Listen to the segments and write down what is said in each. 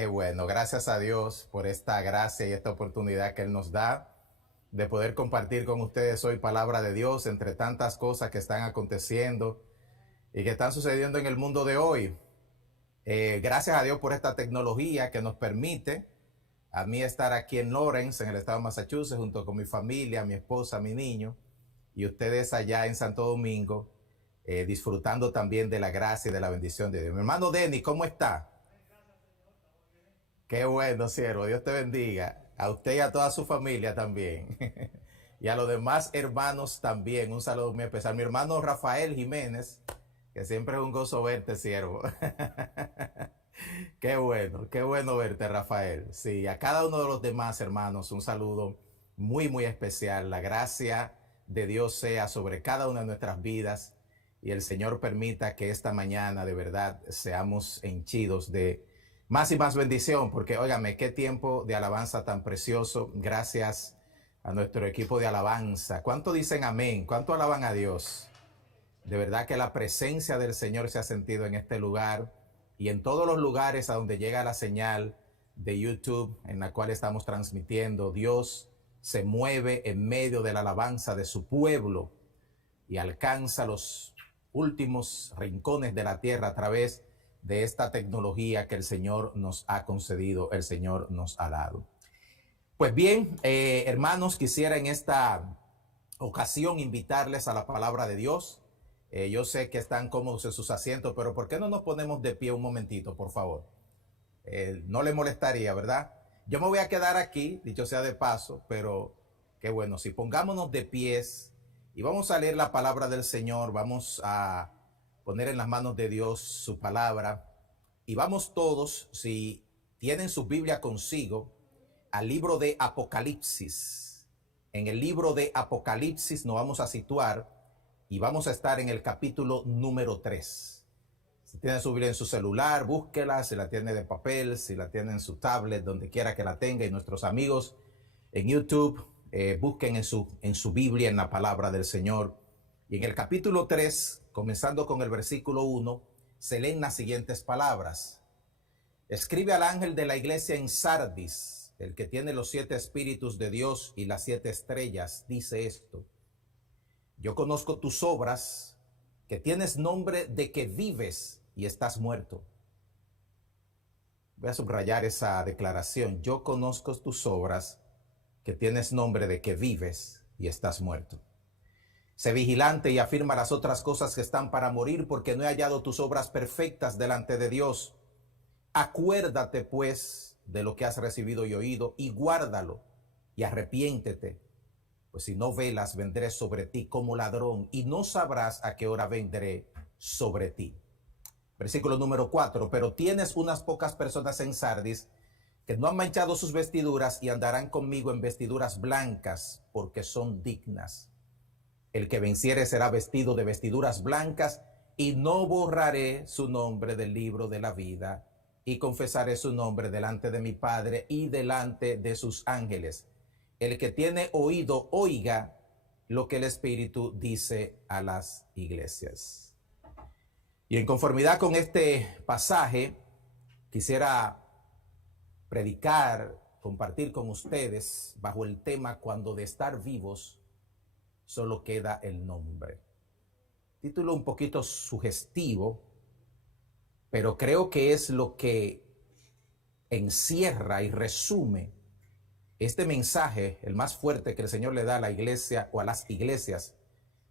Qué bueno, gracias a Dios por esta gracia y esta oportunidad que Él nos da de poder compartir con ustedes hoy palabra de Dios entre tantas cosas que están aconteciendo y que están sucediendo en el mundo de hoy. Gracias a Dios por esta tecnología que nos permite a mí estar aquí en Lawrence, en el estado de Massachusetts, junto con mi familia, mi esposa, mi niño, y ustedes allá en Santo Domingo, disfrutando también de la gracia y de la bendición de Dios. Mi hermano Denny, ¿cómo está? Qué bueno, siervo. Dios te bendiga. A usted y a toda su familia también. Y a los demás hermanos también. Un saludo muy especial. Mi hermano Rafael Jiménez, que siempre es un gozo verte, siervo. Qué bueno verte, Rafael. Sí, a cada uno de los demás hermanos, un saludo muy, muy especial. La gracia de Dios sea sobre cada una de nuestras vidas y el Señor permita que esta mañana de verdad seamos henchidos de más y más bendición, porque óigame, qué tiempo de alabanza tan precioso. Gracias a nuestro equipo de alabanza. ¿Cuánto dicen amén? ¿Cuánto alaban a Dios? De verdad que la presencia del Señor se ha sentido en este lugar y en todos los lugares a donde llega la señal de YouTube en la cual estamos transmitiendo. Dios se mueve en medio de la alabanza de su pueblo y alcanza los últimos rincones de la tierra a través de esta tecnología que el Señor nos ha concedido, el Señor nos ha dado. Pues bien, hermanos, quisiera en esta ocasión invitarles a la palabra de Dios. Yo sé que están cómodos en sus asientos, pero ¿por qué no nos ponemos de pie un momentito, por favor? No le molestaría, ¿verdad? Yo me voy a quedar aquí, dicho sea de paso, pero qué bueno, si pongámonos de pies y vamos a leer la palabra del Señor, vamos a poner en las manos de Dios su palabra y vamos todos, si tienen su Biblia consigo, al libro de Apocalipsis. En el libro de Apocalipsis nos vamos a situar y vamos a estar en el capítulo número 3. Si tiene su Biblia en su celular, búsquela, si la tiene de papel, si la tiene en su tablet, donde quiera que la tenga, y nuestros amigos en YouTube, busquen en su Biblia, en la palabra del Señor. Y en el capítulo 3, comenzando con el versículo 1, se leen las siguientes palabras. Escribe al ángel de la iglesia en Sardis, el que tiene los 7 espíritus de Dios y las 7 estrellas, dice esto. Yo conozco tus obras, que tienes nombre de que vives y estás muerto. Voy a subrayar esa declaración. Yo conozco tus obras, que tienes nombre de que vives y estás muerto. Sé vigilante y afirma las otras cosas que están para morir, porque no he hallado tus obras perfectas delante de Dios. Acuérdate, pues, de lo que has recibido y oído, y guárdalo, y arrepiéntete. Pues si no velas, vendré sobre ti como ladrón, y no sabrás a qué hora vendré sobre ti. Versículo número 4. Pero tienes unas pocas personas en Sardis que no han manchado sus vestiduras y andarán conmigo en vestiduras blancas, porque son dignas. El que venciere será vestido de vestiduras blancas, y no borraré su nombre del libro de la vida, y confesaré su nombre delante de mi Padre y delante de sus ángeles. El que tiene oído, oiga lo que el Espíritu dice a las iglesias. Y en conformidad con este pasaje, quisiera predicar, compartir con ustedes bajo el tema cuando de estar vivos solo queda el nombre. Título un poquito sugestivo, pero creo que es lo que encierra y resume este mensaje, el más fuerte que el Señor le da a la iglesia o a las iglesias,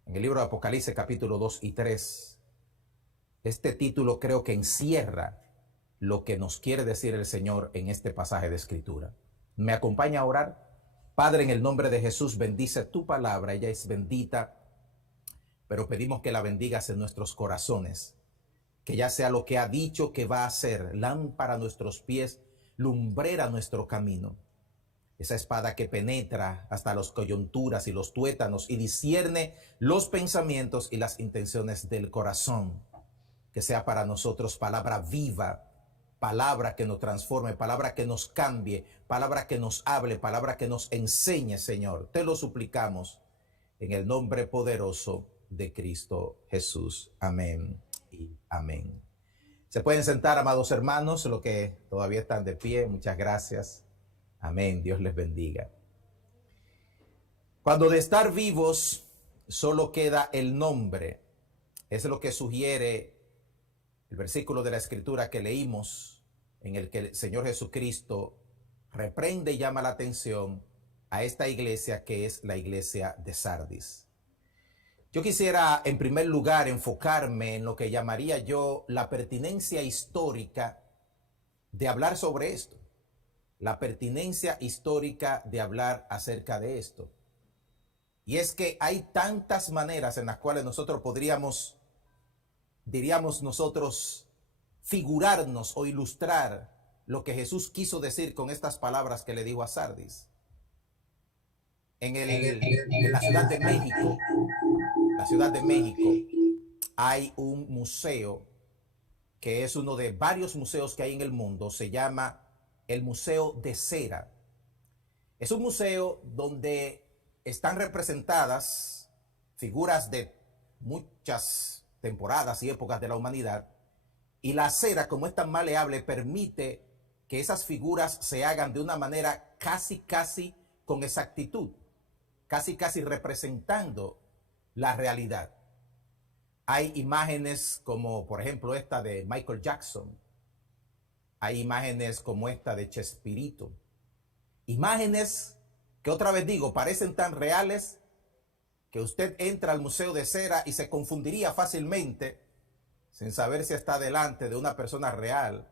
en el libro de Apocalipsis capítulo 2 y 3. Este título creo que encierra lo que nos quiere decir el Señor en este pasaje de Escritura. ¿Me acompaña a orar? Padre, en el nombre de Jesús, bendice tu palabra, ella es bendita, pero pedimos que la bendigas en nuestros corazones, que ya sea lo que ha dicho que va a ser, lámpara a nuestros pies, lumbrera a nuestro camino. Esa espada que penetra hasta las coyunturas y los tuétanos y discierne los pensamientos y las intenciones del corazón. Que sea para nosotros palabra viva, palabra que nos transforme, palabra que nos cambie, palabra que nos hable, palabra que nos enseñe, Señor. Te lo suplicamos en el nombre poderoso de Cristo Jesús. Amén y amén. Se pueden sentar, amados hermanos, los que todavía están de pie. Muchas gracias. Amén. Dios les bendiga. Cuando de estar vivos solo queda el nombre, es lo que sugiere el versículo de la Escritura que leímos, en el que el Señor Jesucristo reprende y llama la atención a esta iglesia que es la iglesia de Sardis. Yo quisiera, en primer lugar, enfocarme en lo que llamaría yo la pertinencia histórica de hablar sobre esto. La pertinencia histórica de hablar acerca de esto. Y es que hay tantas maneras en las cuales nosotros podríamos, diríamos nosotros, figurarnos o ilustrar lo que Jesús quiso decir con estas palabras que le dijo a Sardis. En la Ciudad de México, hay un museo que es uno de varios museos que hay en el mundo. Se llama el Museo de Cera. Es un museo donde están representadas figuras de muchas temporadas y épocas de la humanidad, y la cera, como es tan maleable, permite que esas figuras se hagan de una manera casi con exactitud, casi representando la realidad. Hay imágenes como, por ejemplo, esta de Michael Jackson. Hay imágenes como esta de Chespirito. Imágenes que, otra vez digo, parecen tan reales que usted entra al Museo de Cera y se confundiría fácilmente sin saber si está delante de una persona real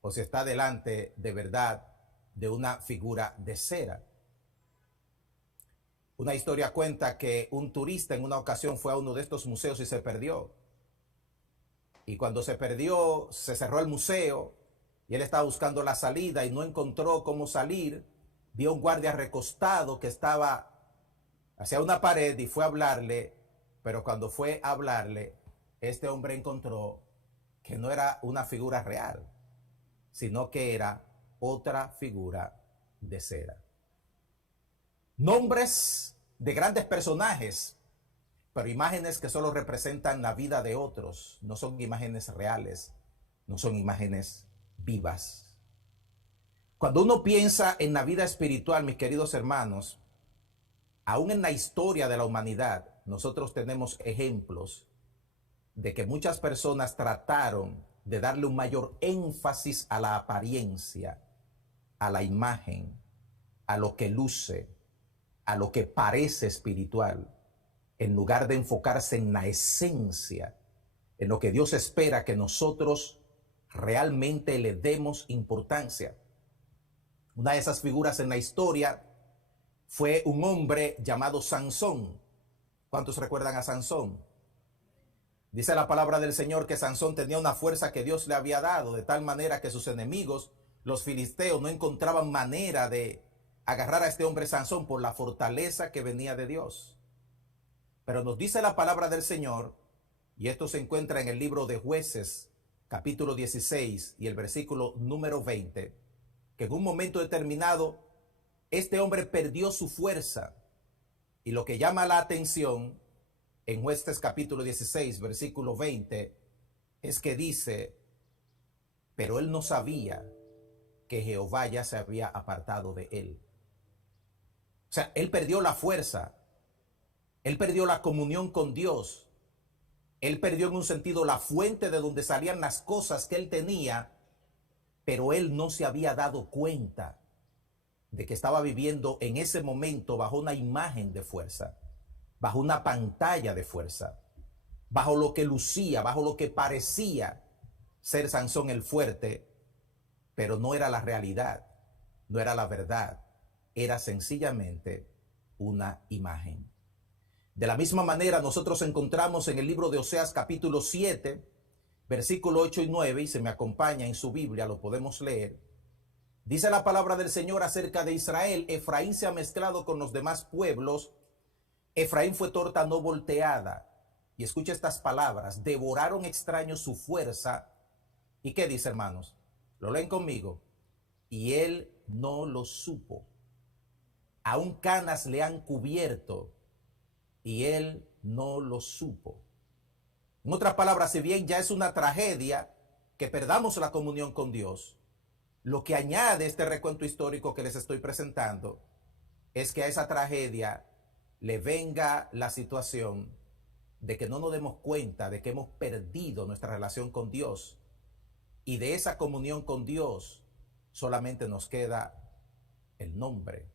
o si está delante de verdad de una figura de cera. Una historia cuenta que un turista en una ocasión fue a uno de estos museos y se perdió. Y cuando se perdió, se cerró el museo y él estaba buscando la salida y no encontró cómo salir. Vio un guardia recostado que estaba hacia una pared y fue a hablarle, pero cuando fue a hablarle, este hombre encontró que no era una figura real, sino que era otra figura de cera. Nombres de grandes personajes, pero imágenes que solo representan la vida de otros. No son imágenes reales, no son imágenes vivas. Cuando uno piensa en la vida espiritual, mis queridos hermanos, aún en la historia de la humanidad, nosotros tenemos ejemplos de que muchas personas trataron de darle un mayor énfasis a la apariencia, a la imagen, a lo que luce, a lo que parece espiritual, en lugar de enfocarse en la esencia, en lo que Dios espera que nosotros realmente le demos importancia. Una de esas figuras en la historia fue un hombre llamado Sansón. ¿Cuántos recuerdan a Sansón? Dice la palabra del Señor que Sansón tenía una fuerza que Dios le había dado, de tal manera que sus enemigos, los filisteos, no encontraban manera de agarrar a este hombre Sansón por la fortaleza que venía de Dios. Pero nos dice la palabra del Señor, y esto se encuentra en el libro de Jueces, capítulo 16 y el versículo número 20, que en un momento determinado este hombre perdió su fuerza. Y lo que llama la atención en Jueces capítulo 16, versículo 20, es que dice, pero él no sabía que Jehová ya se había apartado de él. O sea, él perdió la fuerza, él perdió la comunión con Dios, él perdió en un sentido la fuente de donde salían las cosas que él tenía, pero él no se había dado cuenta de que estaba viviendo en ese momento bajo una imagen de fuerza, bajo una pantalla de fuerza, bajo lo que lucía, bajo lo que parecía ser Sansón el fuerte, pero no era la realidad, no era la verdad, era sencillamente una imagen. De la misma manera nosotros encontramos en el libro de Oseas capítulo 7, versículo 8 y 9, y se me acompaña en su Biblia, lo podemos leer. Dice la palabra del Señor acerca de Israel: Efraín se ha mezclado con los demás pueblos, Efraín fue torta no volteada. Y escucha estas palabras: devoraron extraños su fuerza. ¿Y qué dice, hermanos? Lo leen conmigo. Y él no lo supo. Aún canas le han cubierto y él no lo supo. En otras palabras, si bien ya es una tragedia que perdamos la comunión con Dios, lo que añade este recuento histórico que les estoy presentando es que a esa tragedia le venga la situación de que no nos demos cuenta de que hemos perdido nuestra relación con Dios, y de esa comunión con Dios solamente nos queda el nombre,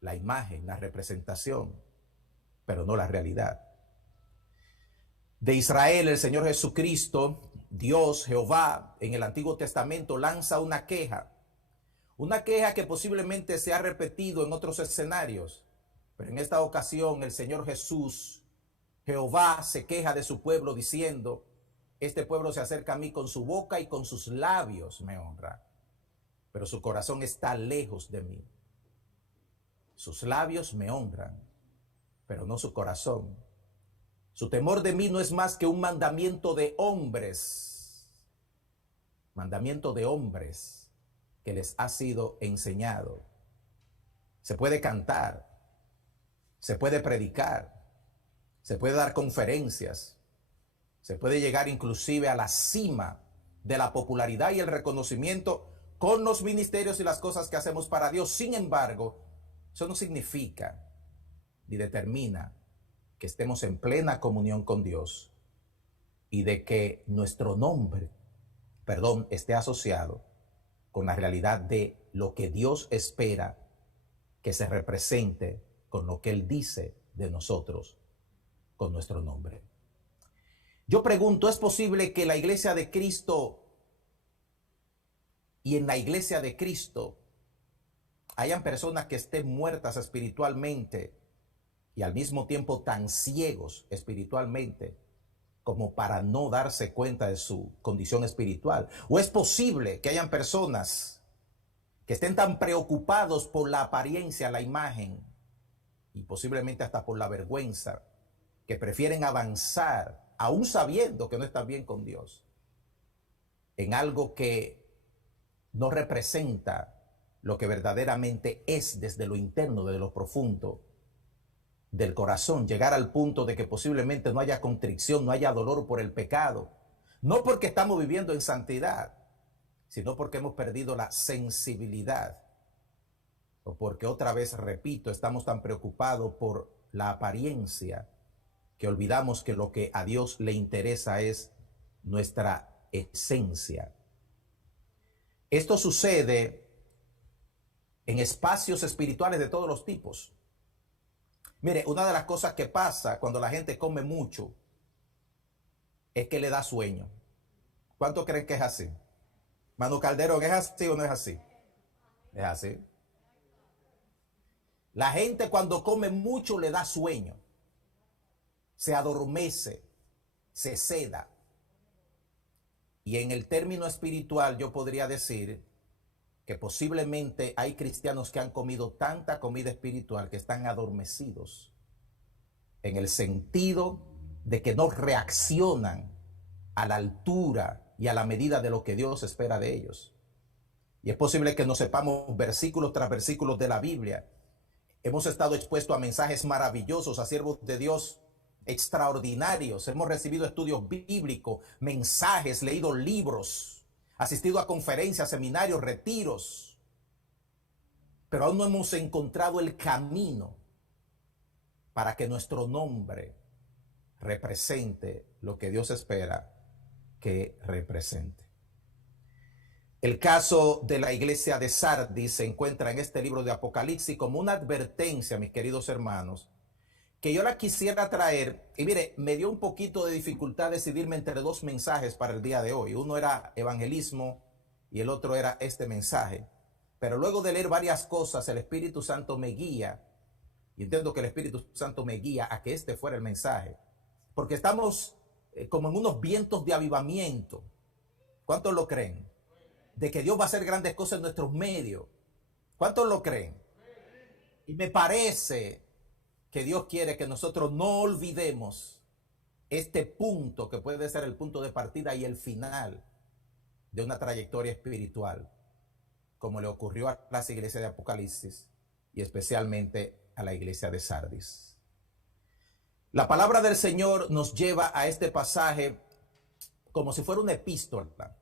la imagen, la representación, pero no la realidad. De Israel, el Señor Jesucristo, Dios, Jehová, en el Antiguo Testamento lanza una queja que posiblemente se ha repetido en otros escenarios, pero en esta ocasión el Señor Jesús, Jehová, se queja de su pueblo diciendo: este pueblo se acerca a mí con su boca y con sus labios me honra, pero su corazón está lejos de mí. Sus labios me honran, pero no su corazón. Su temor de mí no es más que un mandamiento de hombres que les ha sido enseñado. Se puede cantar, se puede predicar, se puede dar conferencias, se puede llegar inclusive a la cima de la popularidad y el reconocimiento con los ministerios y las cosas que hacemos para Dios. Sin embargo, eso no significa ni determina que estemos en plena comunión con Dios y de que nuestro nombre, esté asociado con la realidad de lo que Dios espera que se represente con lo que Él dice de nosotros con nuestro nombre. Yo pregunto, ¿es posible que la iglesia de Cristo y en la iglesia de Cristo hayan personas que estén muertas espiritualmente y al mismo tiempo tan ciegos espiritualmente como para no darse cuenta de su condición espiritual? ¿O es posible que hayan personas que estén tan preocupados por la apariencia, la imagen y posiblemente hasta por la vergüenza, que prefieren avanzar aún sabiendo que no están bien con Dios en algo que no representa lo que verdaderamente es desde lo interno, desde lo profundo del corazón, llegar al punto de que posiblemente no haya contrición, no haya dolor por el pecado, no porque estamos viviendo en santidad, sino porque hemos perdido la sensibilidad, o porque otra vez, repito, estamos tan preocupados por la apariencia que olvidamos que lo que a Dios le interesa es nuestra esencia. Esto sucede en espacios espirituales de todos los tipos. Mire, una de las cosas que pasa cuando la gente come mucho es que le da sueño. ¿Cuánto creen que es así? Mano Calderón, ¿es así o no es así? Es así. La gente cuando come mucho le da sueño. Se adormece, se seda. Y en el término espiritual yo podría decir que posiblemente hay cristianos que han comido tanta comida espiritual que están adormecidos, en el sentido de que no reaccionan a la altura y a la medida de lo que Dios espera de ellos. Y es posible que no sepamos versículos tras versículos de la Biblia. Hemos estado expuestos a mensajes maravillosos, a siervos de Dios extraordinarios. Hemos recibido estudios bíblicos, mensajes, leído libros, asistido a conferencias, seminarios, retiros, pero aún no hemos encontrado el camino para que nuestro nombre represente lo que Dios espera que represente. El caso de la iglesia de Sardis se encuentra en este libro de Apocalipsis como una advertencia, mis queridos hermanos, que yo la quisiera traer. Y mire, me dio un poquito de dificultad decidirme entre dos mensajes para el día de hoy. Uno era evangelismo y el otro era este mensaje. Pero luego de leer varias cosas, el Espíritu Santo me guía, y entiendo que el Espíritu Santo me guía a que este fuera el mensaje. Porque estamos como en unos vientos de avivamiento. ¿Cuántos lo creen? De que Dios va a hacer grandes cosas en nuestros medios. ¿Cuántos lo creen? Y me parece que Dios quiere que nosotros no olvidemos este punto que puede ser el punto de partida y el final de una trayectoria espiritual, como le ocurrió a las iglesias de Apocalipsis y especialmente a la iglesia de Sardis. La palabra del Señor nos lleva a este pasaje como si fuera una epístola.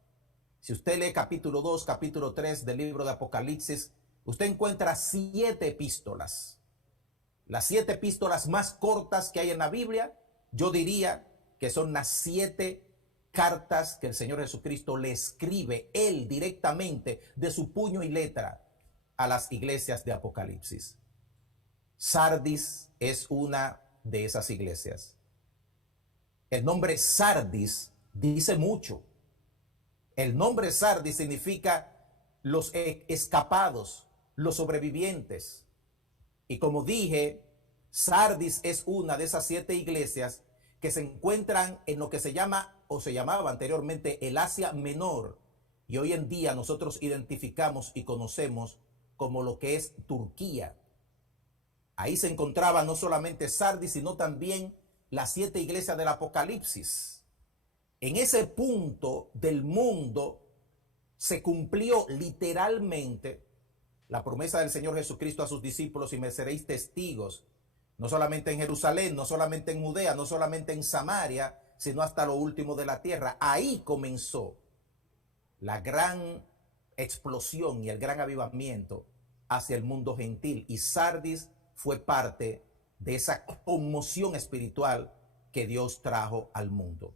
Si usted lee capítulo 2, capítulo 3 del libro de Apocalipsis, usted encuentra 7 epístolas. Las 7 epístolas más cortas que hay en la Biblia, yo diría que son las 7 cartas que el Señor Jesucristo le escribe él directamente de su puño y letra a las iglesias de Apocalipsis. Sardis es una de esas iglesias. El nombre Sardis dice mucho. El nombre Sardis significa los escapados, los sobrevivientes. Y como dije, Sardis es una de esas 7 iglesias que se encuentran en lo que se llama o se llamaba anteriormente el Asia Menor. Y hoy en día nosotros identificamos y conocemos como lo que es Turquía. Ahí se encontraba no solamente Sardis, sino también las 7 iglesias del Apocalipsis. En ese punto del mundo se cumplió literalmente la promesa del Señor Jesucristo a sus discípulos: y me seréis testigos, no solamente en Jerusalén, no solamente en Judea, no solamente en Samaria, sino hasta lo último de la tierra. Ahí comenzó la gran explosión y el gran avivamiento hacia el mundo gentil. Y Sardis fue parte de esa conmoción espiritual que Dios trajo al mundo.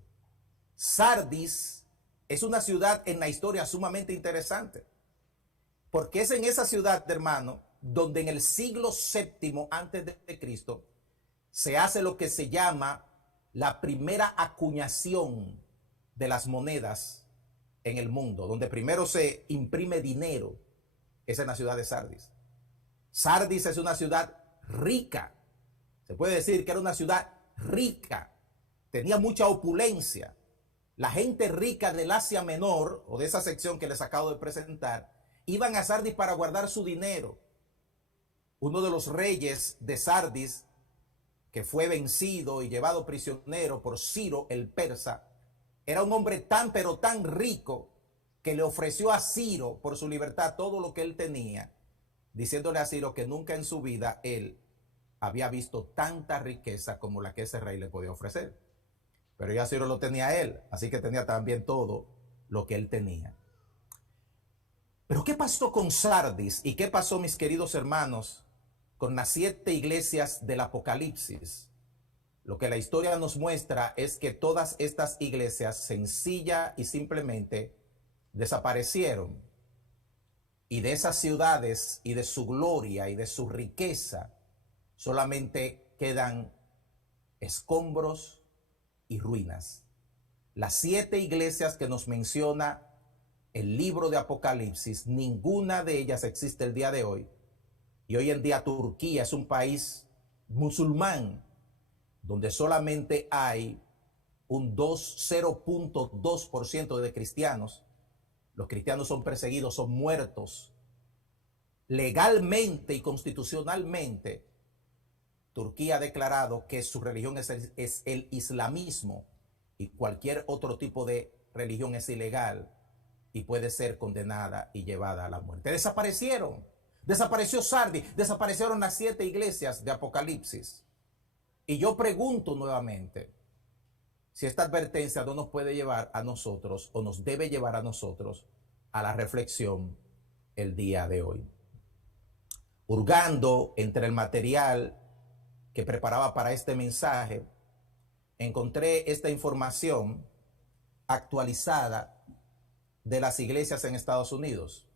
Sardis es una ciudad en la historia sumamente interesante, porque es en esa ciudad, hermano, donde en el siglo VII antes de Cristo se hace lo que se llama la primera acuñación de las monedas en el mundo, donde primero se imprime dinero. Es en la ciudad de Sardis. Sardis es una ciudad rica. Se puede decir que era una ciudad rica. Tenía mucha opulencia. La gente rica del Asia Menor, o de esa sección que les acabo de presentar, iban a Sardis para guardar su dinero. Uno de los reyes de Sardis, que fue vencido y llevado prisionero por Ciro el persa, era un hombre tan pero tan rico que le ofreció a Ciro por su libertad todo lo que él tenía, diciéndole a Ciro que nunca en su vida él había visto tanta riqueza como la que ese rey le podía ofrecer. Pero ya Ciro lo tenía él, así que tenía también todo lo que él tenía. Pero ¿qué pasó con Sardis? ¿Y qué pasó, mis queridos hermanos, con las 7 iglesias del Apocalipsis? Lo que la historia nos muestra es que todas estas iglesias sencilla y simplemente desaparecieron. Y de esas ciudades y de su gloria y de su riqueza solamente quedan escombros y ruinas. Las 7 iglesias que nos menciona el libro de Apocalipsis, ninguna de ellas existe el día de hoy. Y hoy en día Turquía es un país musulmán donde solamente hay un 0.2% de cristianos. Los cristianos son perseguidos, son muertos. Legalmente y constitucionalmente, Turquía ha declarado que su religión es el islamismo, y cualquier otro tipo de religión es ilegal y puede ser condenada y llevada a la muerte. Desaparecieron. Desapareció Sardis, desaparecieron las 7 iglesias de Apocalipsis. Y yo pregunto nuevamente si esta advertencia no nos puede llevar a nosotros, o nos debe llevar a nosotros, a la reflexión el día de hoy. Hurgando entre el material que preparaba para este mensaje, encontré esta información actualizada de las iglesias en Estados Unidos.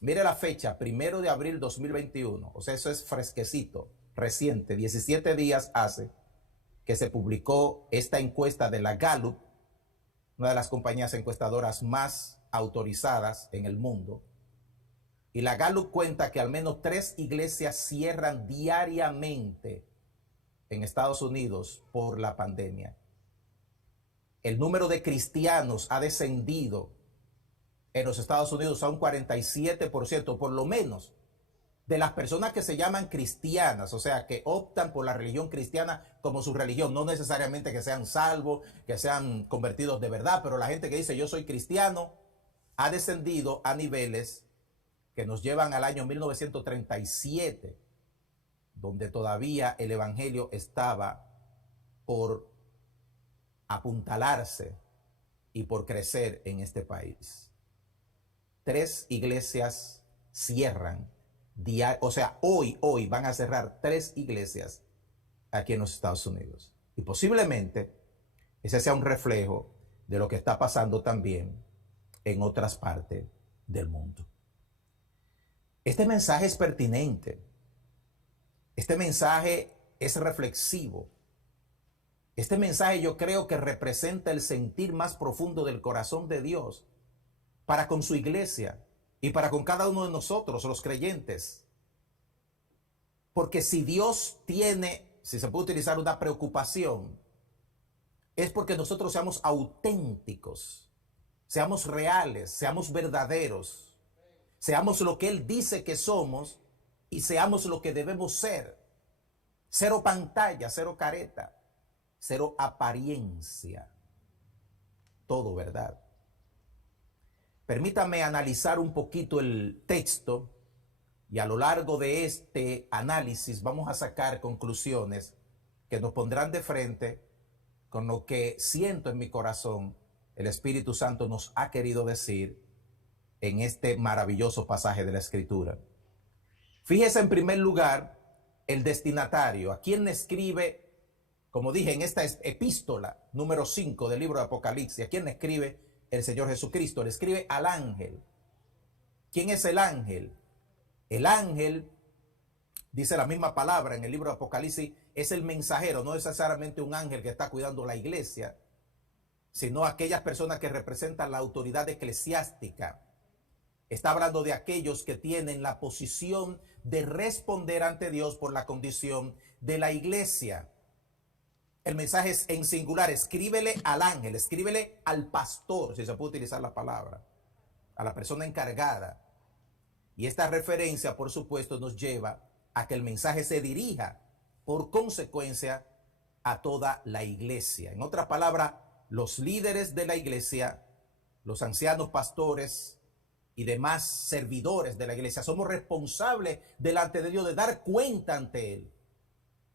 Mire la fecha, 1 de abril 2021, o sea, eso es fresquecito, reciente, 17 días hace que se publicó esta encuesta de la Gallup, una de las compañías encuestadoras más autorizadas en el mundo. Y la Gallup cuenta que al menos 3 iglesias cierran diariamente en Estados Unidos por la pandemia. El número de cristianos ha descendido en los Estados Unidos a un 47%, por lo menos, de las personas que se llaman cristianas, o sea, que optan por la religión cristiana como su religión, no necesariamente que sean salvos, que sean convertidos de verdad, pero la gente que dice yo soy cristiano ha descendido a niveles que nos llevan al año 1937, donde todavía el evangelio estaba por apuntalarse y por crecer en este país. 3 iglesias cierran. O sea, hoy van a cerrar 3 iglesias aquí en los Estados Unidos. Y posiblemente ese sea un reflejo de lo que está pasando también en otras partes del mundo. Este mensaje es pertinente. Este mensaje es reflexivo. Este mensaje yo creo que representa el sentir más profundo del corazón de Dios para con su iglesia y para con cada uno de nosotros, los creyentes. Porque si Dios tiene, si se puede utilizar una preocupación, es porque nosotros seamos auténticos, seamos reales, seamos verdaderos, seamos lo que Él dice que somos y seamos lo que debemos ser. Cero pantalla, cero careta, cero apariencia, todo verdad. Permítame analizar un poquito el texto y a lo largo de este análisis vamos a sacar conclusiones que nos pondrán de frente con lo que siento en mi corazón el Espíritu Santo nos ha querido decir en este maravilloso pasaje de la Escritura. Fíjese en primer lugar el destinatario, a quien le escribe, como dije, en esta epístola número 5 del libro de Apocalipsis, a quien le escribe el Señor Jesucristo, le escribe al ángel. ¿Quién es el ángel? El ángel, dice la misma palabra en el libro de Apocalipsis, es el mensajero, no necesariamente un ángel que está cuidando la iglesia, sino aquellas personas que representan la autoridad eclesiástica. Está hablando de aquellos que tienen la posición de responder ante Dios por la condición de la iglesia. El mensaje es en singular, escríbele al ángel, escríbele al pastor, si se puede utilizar la palabra, a la persona encargada. Y esta referencia, por supuesto, nos lleva a que el mensaje se dirija, por consecuencia, a toda la iglesia. En otras palabras, los líderes de la iglesia, los ancianos pastores y demás servidores de la iglesia, somos responsables delante de Dios de dar cuenta ante Él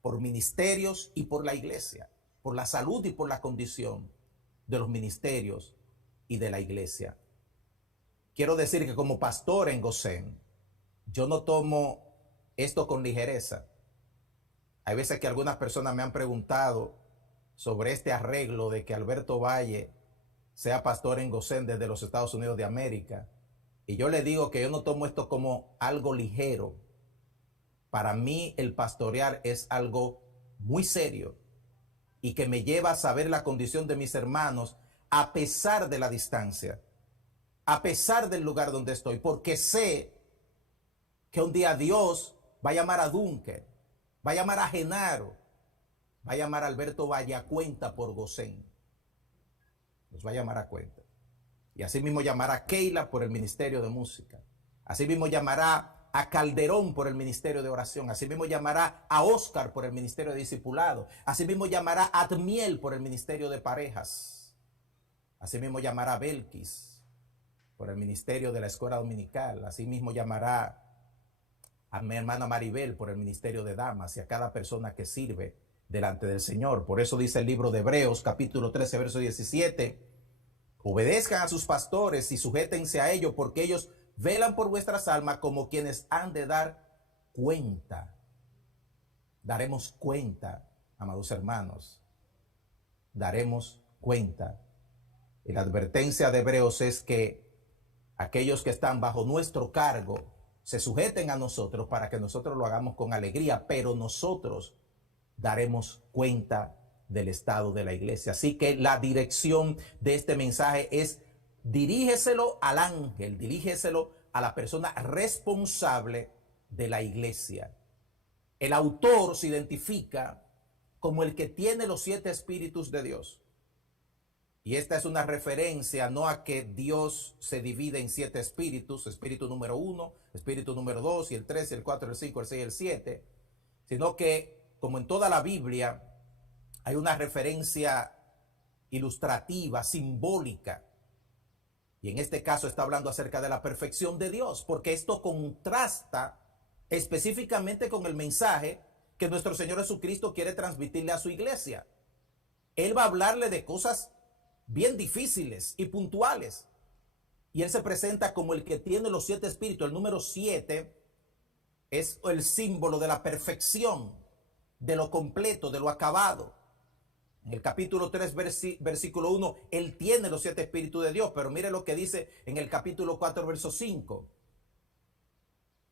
por ministerios y por la iglesia, por la salud y por la condición de los ministerios y de la iglesia. Quiero decir que como pastor en Gosén, yo no tomo esto con ligereza. Hay veces que algunas personas me han preguntado sobre este arreglo de que Alberto Valle sea pastor en Gosén desde los Estados Unidos de América. Y yo le digo que yo no tomo esto como algo ligero. Para mí el pastorear es algo muy serio y que me lleva a saber la condición de mis hermanos a pesar de la distancia, a pesar del lugar donde estoy, porque sé que un día Dios va a llamar a Dunker, va a llamar a Genaro, va a llamar a Alberto Valle a cuenta por Gosén. Los va a llamar a cuenta. Y así mismo llamará a Keila por el ministerio de música. Así mismo llamará a Calderón por el ministerio de oración. Así mismo llamará a Oscar por el ministerio de discipulado. Así mismo llamará a Admiel por el ministerio de parejas. Así mismo llamará a Belkis por el ministerio de la escuela dominical. Así mismo llamará a mi hermana Maribel por el ministerio de damas y a cada persona que sirve delante del Señor. Por eso dice el libro de Hebreos, capítulo 13, verso 17, obedezcan a sus pastores y sujétense a ellos, porque ellos velan por vuestras almas como quienes han de dar cuenta. Daremos cuenta, amados hermanos, daremos cuenta. Y la advertencia de Hebreos es que aquellos que están bajo nuestro cargo se sujeten a nosotros para que nosotros lo hagamos con alegría, pero nosotros daremos cuenta del estado de la iglesia. Así que la dirección de este mensaje es: dirígeselo al ángel, dirígeselo a la persona responsable de la iglesia. El autor se identifica como el que tiene los 7 espíritus de Dios. Y esta es una referencia no a que Dios se divide en 7 espíritus, espíritu número 1, espíritu número 2, y el 3, el 4, el 5, el 6, el 7, sino que, como en toda la Biblia, hay una referencia ilustrativa, simbólica. Y en este caso está hablando acerca de la perfección de Dios, porque esto contrasta específicamente con el mensaje que nuestro Señor Jesucristo quiere transmitirle a su iglesia. Él va a hablarle de cosas bien difíciles y puntuales, Y él se presenta como el que tiene los 7 espíritus. El número 7 es el símbolo de la perfección, de lo completo, de lo acabado. En el capítulo 3, versículo 1, él tiene los 7 espíritus de Dios, pero mire lo que dice en el capítulo 4, verso 5.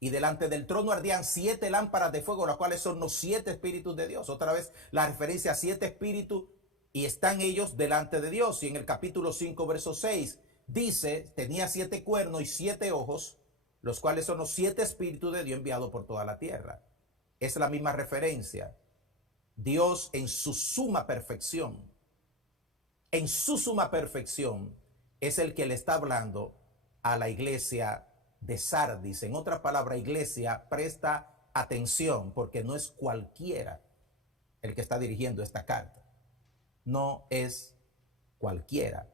Y delante del trono ardían 7 lámparas de fuego, las cuales son los 7 espíritus de Dios. Otra vez la referencia a 7 espíritus, y están ellos delante de Dios. Y en el capítulo 5, verso 6, dice, tenía 7 cuernos y 7 ojos, los cuales son los 7 espíritus de Dios enviados por toda la tierra. Es la misma referencia. Dios en su suma perfección, es el que le está hablando a la iglesia de Sardis. En otra palabra, iglesia, presta atención, porque no es cualquiera el que está dirigiendo esta carta. No es cualquiera.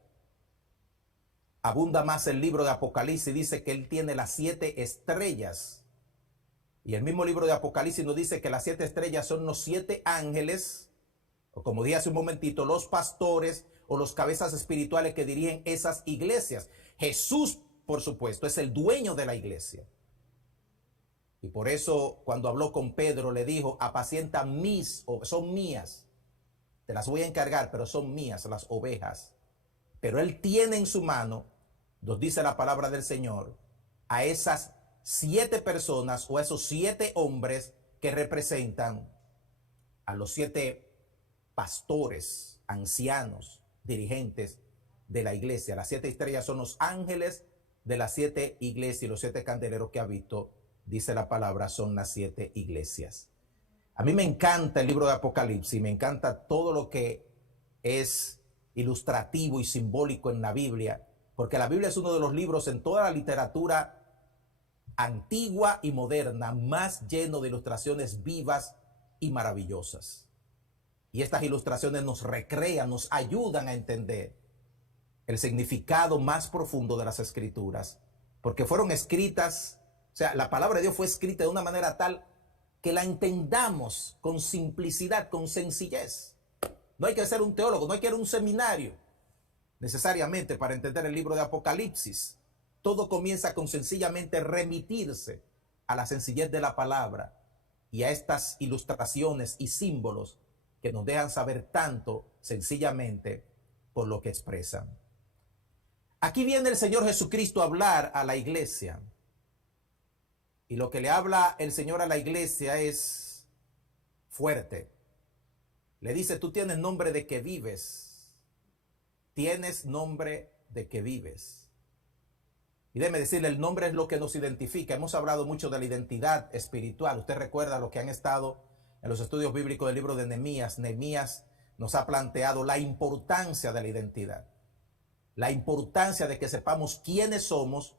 Abunda más el libro de Apocalipsis, dice que él tiene las 7 estrellas. Y el mismo libro de Apocalipsis nos dice que las 7 estrellas son los 7 ángeles, o como dije hace un momentito, los pastores o los cabezas espirituales que dirigen esas iglesias. Jesús, por supuesto, es el dueño de la iglesia. Y por eso cuando habló con Pedro le dijo, apacienta son mías, te las voy a encargar, pero son mías las ovejas. Pero él tiene en su mano, nos dice la palabra del Señor, a esas 7 personas o a esos 7 hombres que representan a los 7 pastores, ancianos, dirigentes de la iglesia. Las 7 estrellas son los ángeles de las 7 iglesias, y los 7 candeleros que ha visto, dice la palabra, son las 7 iglesias. A mí me encanta el libro de Apocalipsis, me encanta todo lo que es ilustrativo y simbólico en la Biblia, porque la Biblia es uno de los libros en toda la literatura antigua y moderna más lleno de ilustraciones vivas y maravillosas. Y estas ilustraciones nos recrean, nos ayudan a entender el significado más profundo de las Escrituras, porque fueron escritas, o sea, la palabra de Dios fue escrita de una manera tal que la entendamos con simplicidad, con sencillez. No hay que ser un teólogo, no hay que ir a un seminario necesariamente para entender el libro de Apocalipsis. Todo comienza con sencillamente remitirse a la sencillez de la palabra y a estas ilustraciones y símbolos que nos dejan saber tanto sencillamente por lo que expresan. Aquí viene el Señor Jesucristo a hablar a la iglesia. Y lo que le habla el Señor a la iglesia es fuerte. Le dice, tú tienes nombre de que vives. Tienes nombre de que vives. Y déjeme decirle, el nombre es lo que nos identifica. Hemos hablado mucho de la identidad espiritual. Usted recuerda lo que han estado en los estudios bíblicos del libro de Nehemías. Nehemías nos ha planteado la importancia de la identidad. La importancia de que sepamos quiénes somos,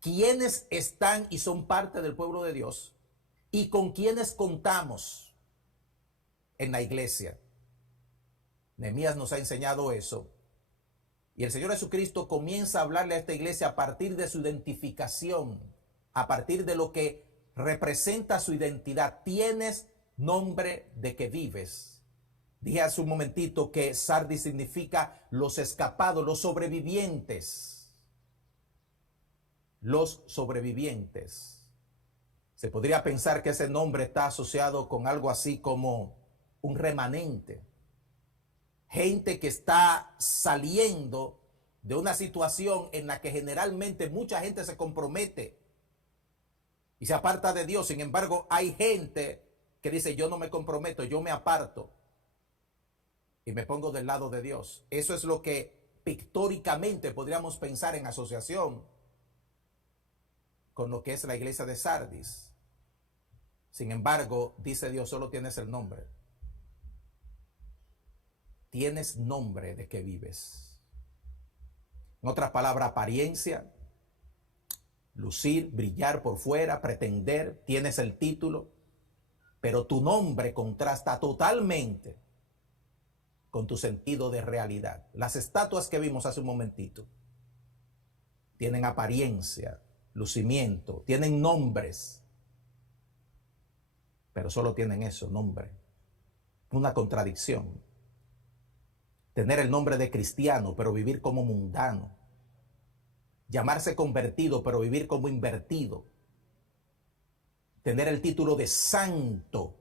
quiénes están y son parte del pueblo de Dios y con quiénes contamos en la iglesia. Nehemías nos ha enseñado eso. Y el Señor Jesucristo comienza a hablarle a esta iglesia a partir de su identificación, a partir de lo que representa su identidad. Tienes nombre de que vives. Dije hace un momentito que Sardis significa los escapados, los sobrevivientes. Los sobrevivientes. Se podría pensar que ese nombre está asociado con algo así como un remanente. Gente que está saliendo de una situación en la que generalmente mucha gente se compromete y se aparta de Dios. Sin embargo, hay gente que dice, yo no me comprometo, yo me aparto y me pongo del lado de Dios. Eso es lo que pictóricamente podríamos pensar en asociación con lo que es la iglesia de Sardis. Sin embargo, dice Dios, solo tienes el nombre. Tienes nombre de que vives. En otras palabras, apariencia, lucir, brillar por fuera, pretender, tienes el título, pero tu nombre contrasta totalmente con tu sentido de realidad. Las estatuas que vimos hace un momentito tienen apariencia, lucimiento, tienen nombres, pero solo tienen eso, nombre. Una contradicción. Tener el nombre de cristiano, pero vivir como mundano. llamarse convertido, pero vivir como invertido, tener el título de santo,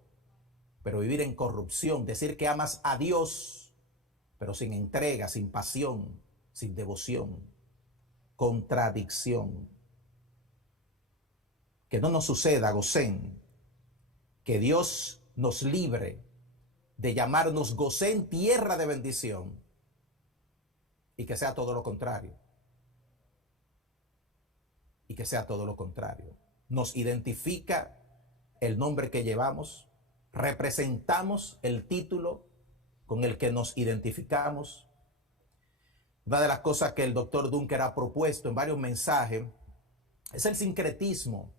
pero vivir en corrupción, decir que amas a Dios, pero sin entrega, sin pasión, sin devoción, contradicción. Que no nos suceda, Gosén, que Dios nos libre de llamarnos Gosén, tierra de bendición, y que sea todo lo contrario. Y que sea todo lo contrario. Nos identifica el nombre que llevamos, representamos el título con el que nos identificamos. Una de las cosas que el doctor Dunker ha propuesto en varios mensajes es el sincretismo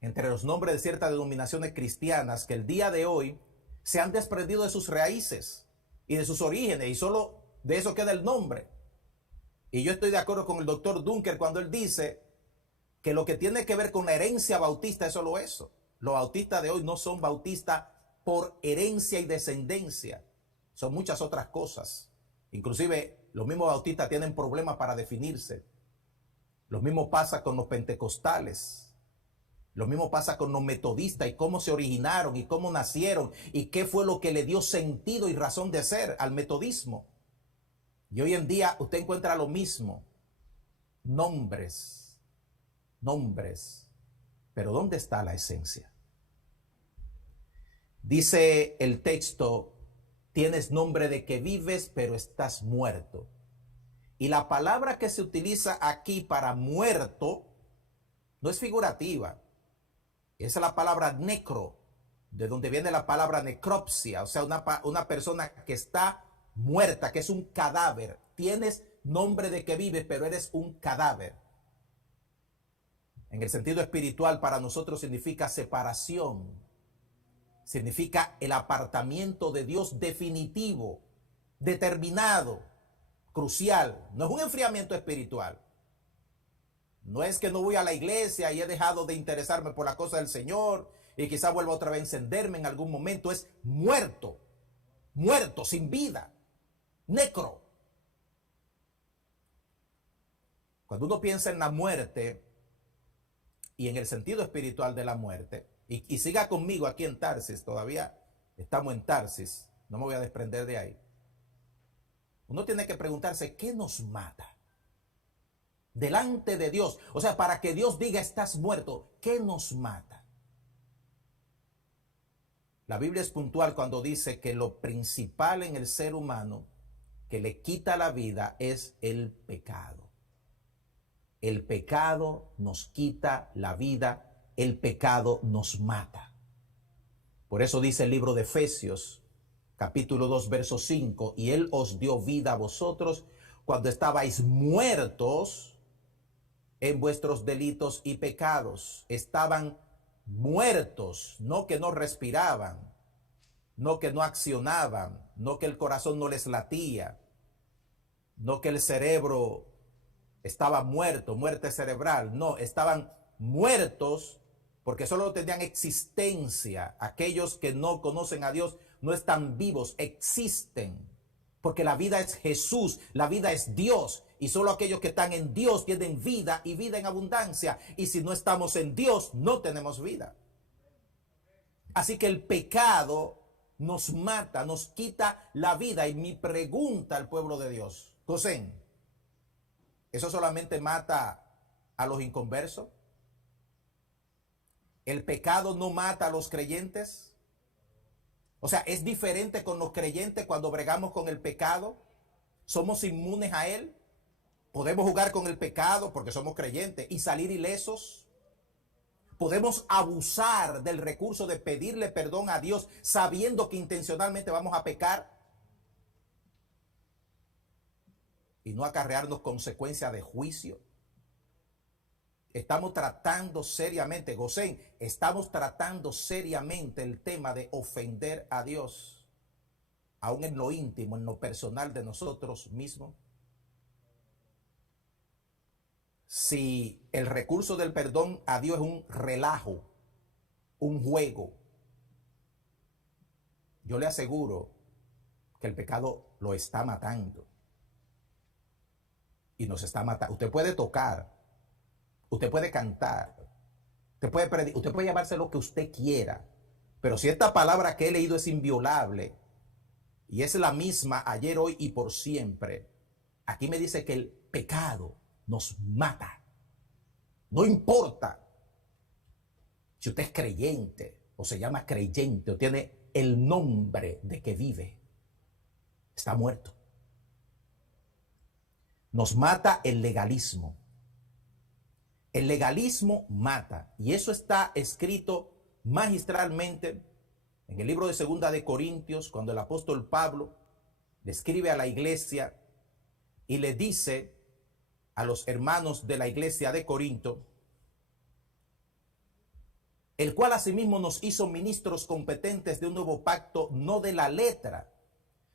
entre los nombres de ciertas denominaciones cristianas que el día de hoy se han desprendido de sus raíces y de sus orígenes, y solo de eso queda el nombre. Y yo estoy de acuerdo con el doctor Dunker cuando él dice que lo que tiene que ver con la herencia bautista es solo eso. Los bautistas de hoy no son bautistas por herencia y descendencia, son muchas otras cosas. Inclusive los mismos bautistas tienen problemas para definirse. Lo mismo pasa con los pentecostales. Lo mismo pasa con los metodistas y cómo se originaron y cómo nacieron y qué fue lo que le dio sentido y razón de ser al metodismo. Y hoy en día usted encuentra lo mismo. Nombres, pero ¿dónde está la esencia? Dice el texto, tienes nombre de que vives, pero estás muerto. Y la palabra que se utiliza aquí para muerto no es figurativa. Esa es la palabra necro, de donde viene la palabra necropsia, o sea, una persona que está muerta, que es un cadáver. Tienes nombre de que vives, pero eres un cadáver. En el sentido espiritual, para nosotros significa separación, significa el apartamiento de Dios definitivo, determinado, crucial. No es un enfriamiento espiritual. No es que no voy a la iglesia y he dejado de interesarme por la cosa del Señor y quizá vuelva otra vez a encenderme en algún momento. Es muerto, sin vida, necro. Cuando uno piensa en la muerte y en el sentido espiritual de la muerte, y siga conmigo aquí en Tarsis, todavía estamos en Tarsis, no me voy a desprender de ahí. Uno tiene que preguntarse, ¿qué nos mata? Delante de Dios, o sea, para que Dios diga estás muerto, ¿qué nos mata? La Biblia es puntual cuando dice que lo principal en el ser humano que le quita la vida es el pecado. El pecado nos quita la vida, el pecado nos mata. Por eso dice el libro de Efesios, capítulo 2, verso 5, y Él os dio vida a vosotros cuando estabais muertos en vuestros delitos y pecados. Estaban muertos, no que no respiraban, no que no accionaban, no que el corazón no les latía, no que el cerebro estaba muerto, muerte cerebral. No, estaban muertos porque solo tenían existencia. Aquellos que no conocen a Dios no están vivos, existen. Porque la vida es Jesús, la vida es Dios. Y solo aquellos que están en Dios tienen vida y vida en abundancia. Y si no estamos en Dios, no tenemos vida. Así que el pecado nos mata, nos quita la vida. Y mi pregunta al pueblo de Dios, José, ¿eso solamente mata a los inconversos? ¿El pecado no mata a los creyentes? O sea, ¿es diferente con los creyentes cuando bregamos con el pecado? ¿Somos inmunes a él? ¿Podemos jugar con el pecado porque somos creyentes y salir ilesos? ¿Podemos abusar del recurso de pedirle perdón a Dios sabiendo que intencionalmente vamos a pecar y no acarrearnos consecuencias de juicio? Estamos tratando seriamente, Gosén, estamos tratando seriamente el tema de ofender a Dios, aún en lo íntimo, en lo personal de nosotros mismos. Si el recurso del perdón a Dios es un relajo, un juego, yo le aseguro que el pecado lo está matando. Y nos está matando. Usted puede tocar Usted puede cantar, usted puede llamarse lo que usted quiera, pero si esta palabra que he leído es inviolable y es la misma ayer, hoy y por siempre, aquí me dice que el pecado nos mata. No importa si usted es creyente o se llama creyente o tiene el nombre de que vive, está muerto. Nos mata el legalismo. El legalismo mata, y eso está escrito magistralmente en el libro de Segunda de Corintios, cuando el apóstol Pablo le escribe a la iglesia y le dice a los hermanos de la iglesia de Corinto, el cual asimismo nos hizo ministros competentes de un nuevo pacto, no de la letra,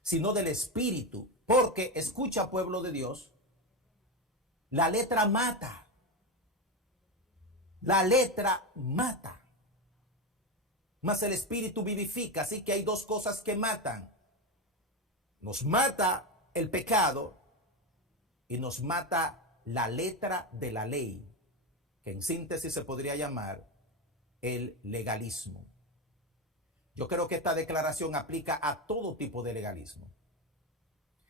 sino del espíritu. Porque, escucha, pueblo de Dios, la letra mata. La letra mata, mas el espíritu vivifica. Así que hay dos cosas que matan. Nos mata el pecado y nos mata la letra de la ley, que en síntesis se podría llamar el legalismo. Yo creo que esta declaración aplica a todo tipo de legalismo.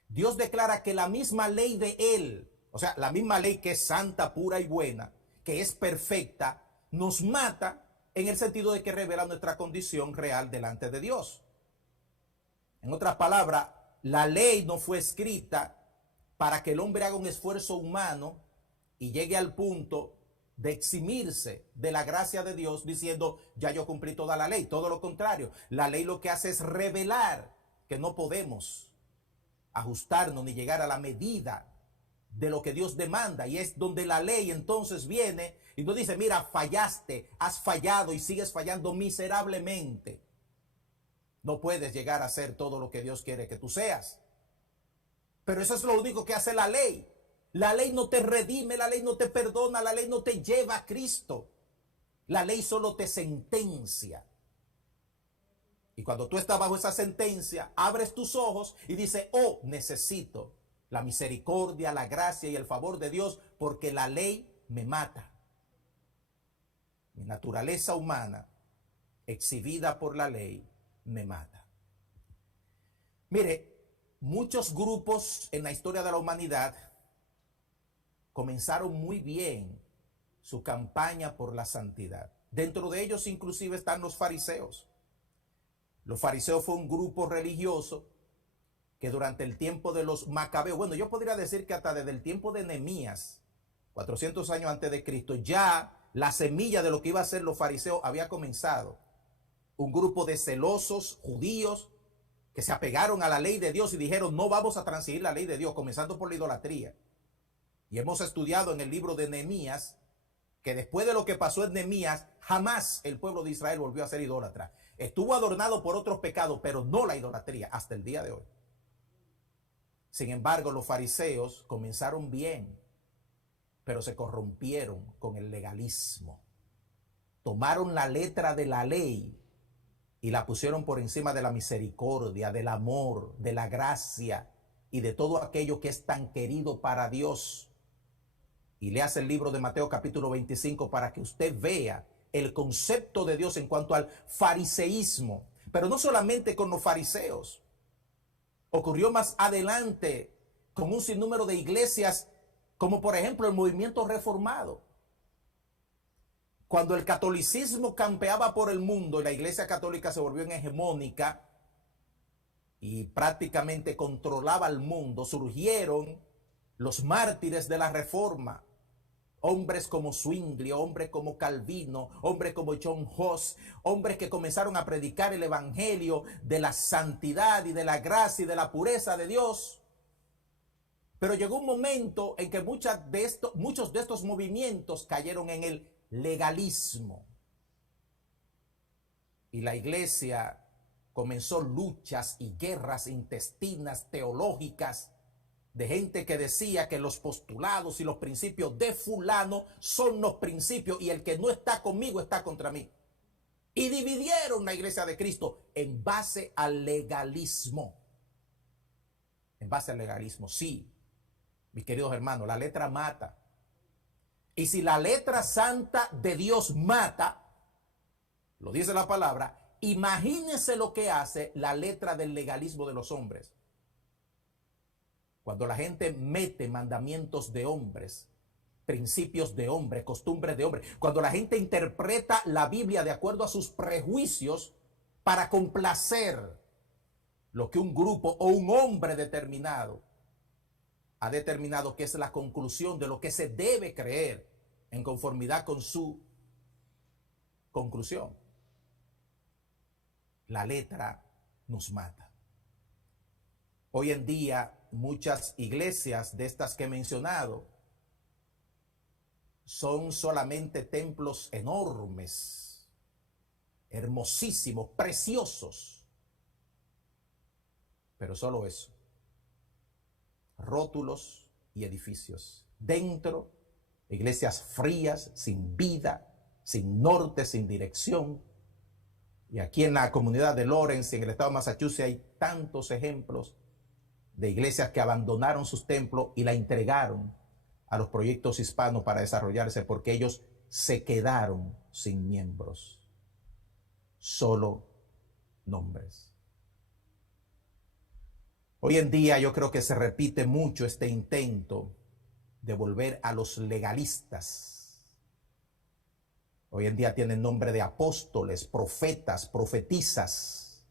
Dios declara que la misma ley de Él, o sea, la misma ley que es santa, pura y buena, que es perfecta, nos mata en el sentido de que revela nuestra condición real delante de Dios. En otras palabras, la ley no fue escrita para que el hombre haga un esfuerzo humano y llegue al punto de eximirse de la gracia de Dios diciendo, ya yo cumplí toda la ley. Todo lo contrario, la ley lo que hace es revelar que no podemos ajustarnos ni llegar a la medida de lo que Dios demanda, y es donde la ley entonces viene y nos dice, mira, fallaste, has fallado y sigues fallando miserablemente. No puedes llegar a ser todo lo que Dios quiere que tú seas. Pero eso es lo único que hace la ley. La ley no te redime, la ley no te perdona, la ley no te lleva a Cristo. La ley solo te sentencia. Y cuando tú estás bajo esa sentencia, abres tus ojos y dices, oh, necesito la misericordia, la gracia y el favor de Dios, porque la ley me mata. Mi naturaleza humana, exhibida por la ley, me mata. Mire, muchos grupos en la historia de la humanidad comenzaron muy bien su campaña por la santidad. Dentro de ellos inclusive están los fariseos. Los fariseos fue un grupo religioso que durante el tiempo de los macabeos, bueno, yo podría decir que hasta desde el tiempo de Nehemías, 400 años antes de Cristo, ya la semilla de lo que iba a ser los fariseos había comenzado. Un grupo de celosos judíos que se apegaron a la ley de Dios y dijeron, no vamos a transigir la ley de Dios, comenzando por la idolatría. Y hemos estudiado en el libro de Nehemías que después de lo que pasó en Nehemías, jamás el pueblo de Israel volvió a ser idólatra. Estuvo adornado por otros pecados, pero no la idolatría hasta el día de hoy. Sin embargo, los fariseos comenzaron bien, pero se corrompieron con el legalismo. Tomaron la letra de la ley y la pusieron por encima de la misericordia, del amor, de la gracia y de todo aquello que es tan querido para Dios. Y leas el libro de Mateo capítulo 25 para que usted vea el concepto de Dios en cuanto al fariseísmo. Pero no solamente con los fariseos. Ocurrió más adelante con un sinnúmero de iglesias, como por ejemplo el movimiento reformado. Cuando el catolicismo campeaba por el mundo y la iglesia católica se volvió en hegemónica y prácticamente controlaba el mundo, surgieron los mártires de la reforma. Hombres como Zwingli, hombres como Calvino, hombres como John Huss, hombres que comenzaron a predicar el evangelio de la santidad y de la gracia y de la pureza de Dios. Pero llegó un momento en que muchos de estos movimientos cayeron en el legalismo. Y la iglesia comenzó luchas y guerras intestinas teológicas de gente que decía que los postulados y los principios de fulano son los principios y el que no está conmigo está contra mí. Y dividieron la iglesia de Cristo en base al legalismo. En base al legalismo, sí, mis queridos hermanos, la letra mata. Y si la letra santa de Dios mata, lo dice la palabra, imagínese lo que hace la letra del legalismo de los hombres. Cuando la gente mete mandamientos de hombres, principios de hombres, costumbres de hombres, cuando la gente interpreta la Biblia de acuerdo a sus prejuicios para complacer lo que un grupo o un hombre determinado ha determinado que es la conclusión de lo que se debe creer en conformidad con su conclusión. La letra nos mata. Hoy en día muchas iglesias de estas que he mencionado son solamente templos enormes, hermosísimos, preciosos, pero solo eso. Rótulos y edificios. Dentro, iglesias frías, sin vida, sin norte, sin dirección. Y aquí en la comunidad de Lawrence, en el estado de Massachusetts, hay tantos ejemplos de iglesias que abandonaron sus templos y la entregaron a los proyectos hispanos para desarrollarse porque ellos se quedaron sin miembros, solo nombres. Hoy en día yo creo que se repite mucho este intento de volver a los legalistas. Hoy en día tienen nombre de apóstoles, profetas, profetisas,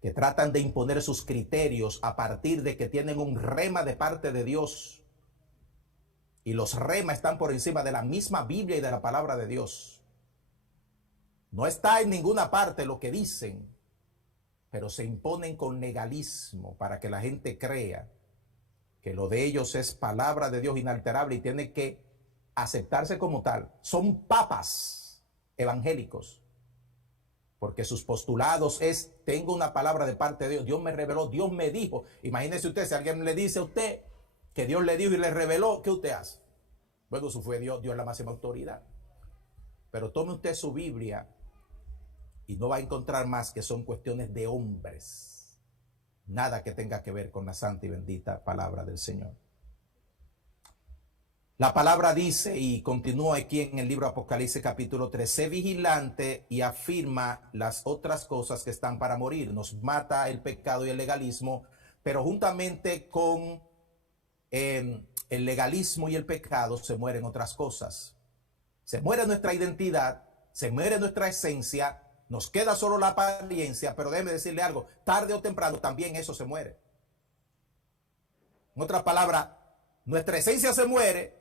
que tratan de imponer sus criterios a partir de que tienen un rema de parte de Dios. Y los remas están por encima de la misma Biblia y de la palabra de Dios. No está en ninguna parte lo que dicen, pero se imponen con legalismo para que la gente crea que lo de ellos es palabra de Dios inalterable y tiene que aceptarse como tal. Son papas evangélicos, porque sus postulados es: tengo una palabra de parte de Dios, Dios me reveló, Dios me dijo. Imagínese usted, si alguien le dice a usted que Dios le dijo y le reveló, ¿qué usted hace? Bueno, eso fue Dios, Dios es la máxima autoridad. Pero tome usted su Biblia y no va a encontrar más que son cuestiones de hombres. Nada que tenga que ver con la santa y bendita palabra del Señor. La palabra dice, y continúa aquí en el libro Apocalipsis capítulo 3, sé vigilante y afirma las otras cosas que están para morir. Nos mata el pecado y el legalismo, pero juntamente con el legalismo y el pecado se mueren otras cosas. Se muere nuestra identidad, se muere nuestra esencia, nos queda solo la apariencia, pero déjeme decirle algo, tarde o temprano también eso se muere. En otras palabras, nuestra esencia se muere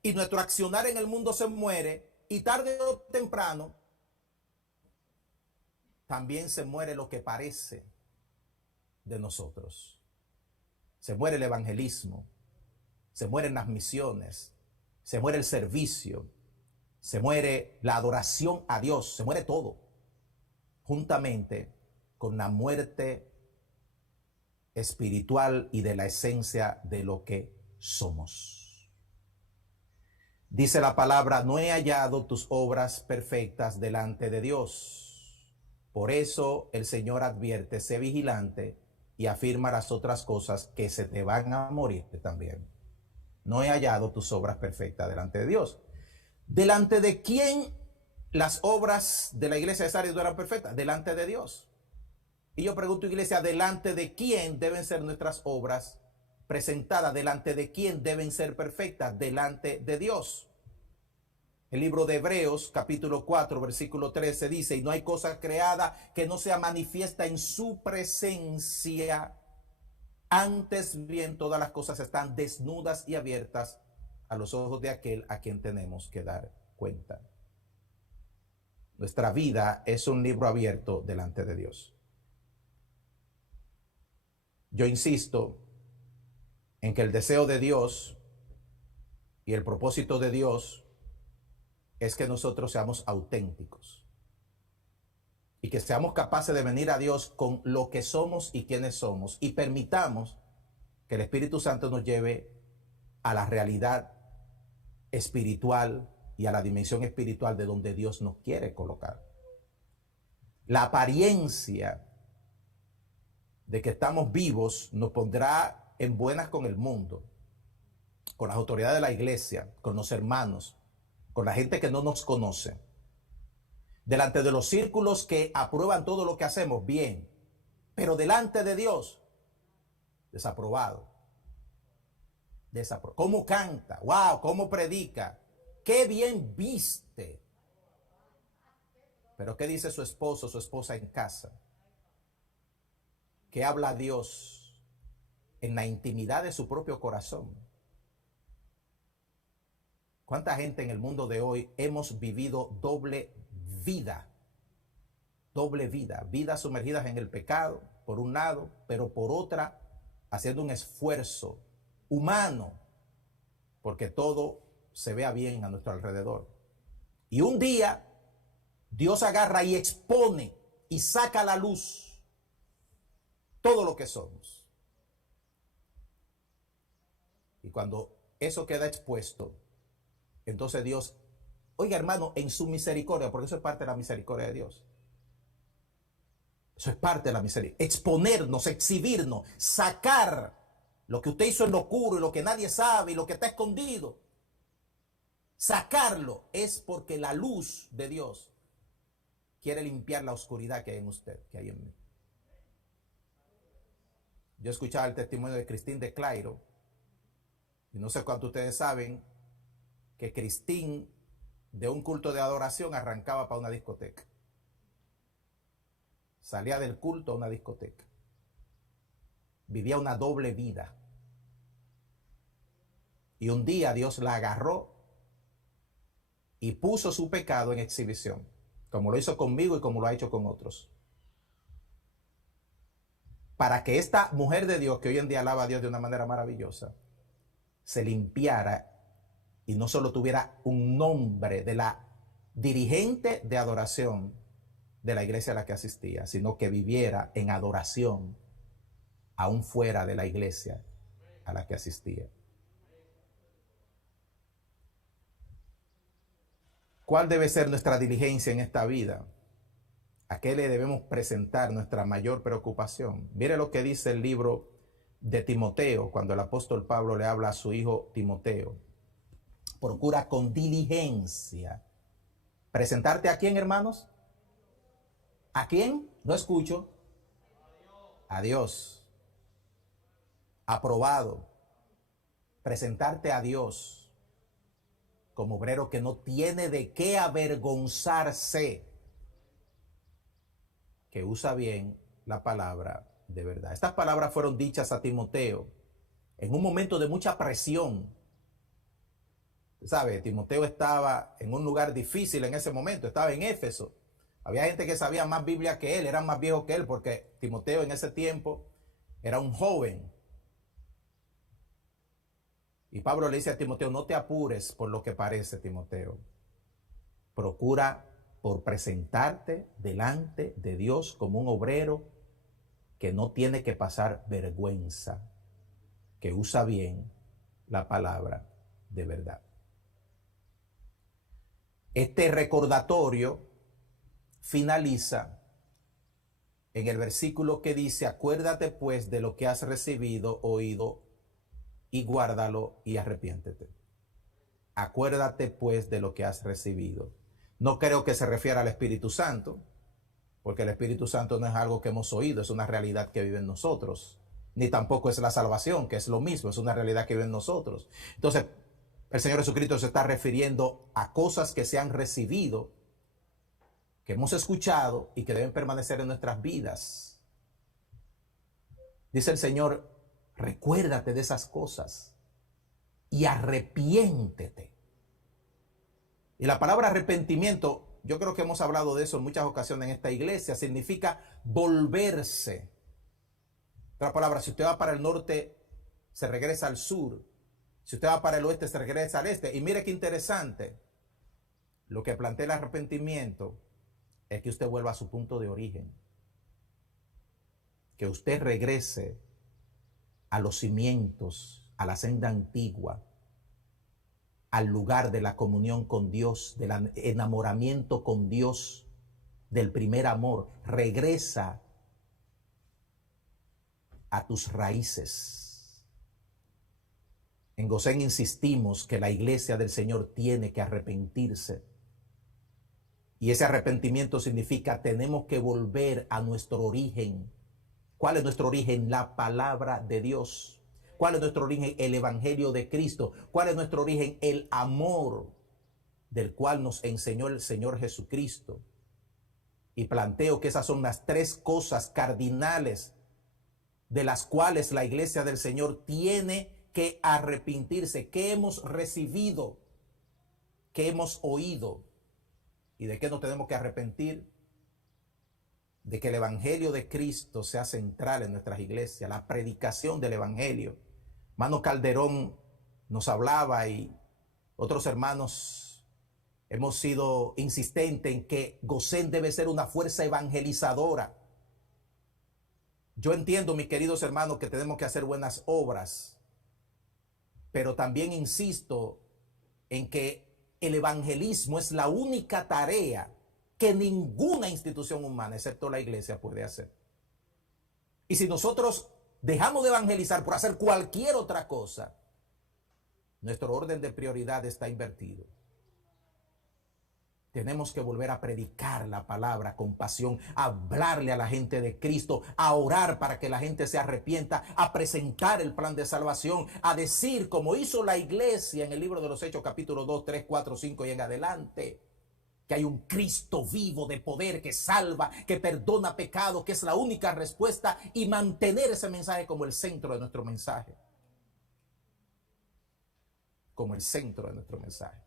y nuestro accionar en el mundo se muere, y tarde o temprano también se muere lo que parece de nosotros. Se muere el evangelismo, se mueren las misiones, se muere el servicio, se muere la adoración a Dios, se muere todo, juntamente con la muerte espiritual y de la esencia de lo que somos. Dice la palabra, no he hallado tus obras perfectas delante de Dios. Por eso el Señor advierte, sé vigilante y afirma las otras cosas que se te van a morir también. No he hallado tus obras perfectas delante de Dios. ¿Delante de quién las obras de la iglesia de Sardis no eran perfectas? Delante de Dios. Y yo pregunto, iglesia, ¿delante de quién deben ser nuestras obras presentadas? ¿Delante de quién deben ser perfectas? Delante de Dios. El libro de Hebreos, capítulo 4, versículo 13 dice, y no hay cosa creada que no sea manifiesta en su presencia. Antes bien, todas las cosas están desnudas y abiertas a los ojos de aquel a quien tenemos que dar cuenta. Nuestra vida es un libro abierto delante de Dios. Yo insisto en que el deseo de Dios y el propósito de Dios es que nosotros seamos auténticos y que seamos capaces de venir a Dios con lo que somos y quiénes somos, y permitamos que el Espíritu Santo nos lleve a la realidad espiritual y a la dimensión espiritual de donde Dios nos quiere colocar. La apariencia de que estamos vivos nos pondrá en buenas con el mundo, con las autoridades de la iglesia, con los hermanos, con la gente que no nos conoce, delante de los círculos que aprueban todo lo que hacemos, bien, pero delante de Dios, desaprobado. ¿Cómo canta? ¡Wow! ¿Cómo predica? ¡Qué bien viste! Pero ¿qué dice su esposo, su esposa en casa? ¿Qué habla Dios en la intimidad de su propio corazón? ¿Cuánta gente en el mundo de hoy hemos vivido doble vida? Doble vida. Vidas sumergidas en el pecado, por un lado, pero por otra, haciendo un esfuerzo humano, porque todo se vea bien a nuestro alrededor. Y un día, Dios agarra y expone y saca a la luz todo lo que somos. Y cuando eso queda expuesto, entonces Dios, oiga hermano, en su misericordia, porque eso es parte de la misericordia de Dios. Eso es parte de la misericordia. Exponernos, exhibirnos, sacar lo que usted hizo en lo oscuro y lo que nadie sabe y lo que está escondido. Sacarlo es porque la luz de Dios quiere limpiar la oscuridad que hay en usted, que hay en mí. Yo escuchaba el testimonio de Christine de Clairo, y no sé cuántos ustedes saben que Christine de un culto de adoración arrancaba para una discoteca. Salía del culto a una discoteca. Vivía una doble vida. Y un día Dios la agarró y puso su pecado en exhibición, como lo hizo conmigo y como lo ha hecho con otros. Para que esta mujer de Dios, que hoy en día alaba a Dios de una manera maravillosa, se limpiara y no solo tuviera un nombre de la dirigente de adoración de la iglesia a la que asistía, sino que viviera en adoración aún fuera de la iglesia a la que asistía. ¿Cuál debe ser nuestra diligencia en esta vida? ¿A qué le debemos presentar nuestra mayor preocupación? Mire lo que dice el libro de Timoteo, cuando el apóstol Pablo le habla a su hijo Timoteo. Procura con diligencia presentarte a quién, hermanos. ¿A quién? No escucho. A Dios. Aprobado. Presentarte a Dios como obrero que no tiene de qué avergonzarse, que usa bien la palabra de verdad. Estas palabras fueron dichas a Timoteo en un momento de mucha presión. ¿Sabe? Timoteo estaba en un lugar difícil en ese momento, estaba en Éfeso. Había gente que sabía más Biblia que él, eran más viejos que él, porque Timoteo en ese tiempo era un joven. Y Pablo le dice a Timoteo, no te apures por lo que parece, Timoteo. Procura por presentarte delante de Dios como un obrero que no tiene que pasar vergüenza, que usa bien la palabra de verdad. Este recordatorio finaliza en el versículo que dice, acuérdate pues de lo que has recibido, oído, y guárdalo y arrepiéntete. Acuérdate pues de lo que has recibido. No creo que se refiera al Espíritu Santo, porque el Espíritu Santo no es algo que hemos oído, es una realidad que vive en nosotros. Ni tampoco es la salvación, que es lo mismo, es una realidad que vive en nosotros. Entonces, el Señor Jesucristo se está refiriendo a cosas que se han recibido, que hemos escuchado y que deben permanecer en nuestras vidas. Dice el Señor, recuérdate de esas cosas y arrepiéntete. Y la palabra arrepentimiento, yo creo que hemos hablado de eso en muchas ocasiones en esta iglesia, significa volverse. Otra palabra, si usted va para el norte, se regresa al sur. Si usted va para el oeste, se regresa al este. Y mire qué interesante. Lo que plantea el arrepentimiento es que usted vuelva a su punto de origen. Que usted regrese a los cimientos, a la senda antigua, al lugar de la comunión con Dios, del enamoramiento con Dios, del primer amor. Regresa a tus raíces. En Gosén insistimos que la iglesia del Señor tiene que arrepentirse. Y ese arrepentimiento significa tenemos que volver a nuestro origen. ¿Cuál es nuestro origen? La palabra de Dios. ¿Cuál es nuestro origen? El evangelio de Cristo. ¿Cuál es nuestro origen? El amor del cual nos enseñó el Señor Jesucristo. Y planteo que esas son las tres cosas cardinales de las cuales la iglesia del Señor tiene que arrepentirse. ¿Qué hemos recibido? ¿Qué hemos oído? ¿Y de qué nos tenemos que arrepentir? De que el evangelio de Cristo sea central en nuestras iglesias, la predicación del evangelio. Mano Calderón nos hablaba y otros hermanos hemos sido insistentes en que Gosén debe ser una fuerza evangelizadora. Yo entiendo, mis queridos hermanos, que tenemos que hacer buenas obras, pero también insisto en que el evangelismo es la única tarea que ninguna institución humana, excepto la iglesia, puede hacer. Y si nosotros dejamos de evangelizar por hacer cualquier otra cosa, nuestro orden de prioridad está invertido. Tenemos que volver a predicar la palabra con pasión, a hablarle a la gente de Cristo, a orar para que la gente se arrepienta, a presentar el plan de salvación, a decir como hizo la iglesia en el libro de los Hechos, capítulo 2, 3, 4, 5 y en adelante, que hay un Cristo vivo de poder que salva, que perdona pecado, que es la única respuesta, y mantener ese mensaje como el centro de nuestro mensaje. Como el centro de nuestro mensaje.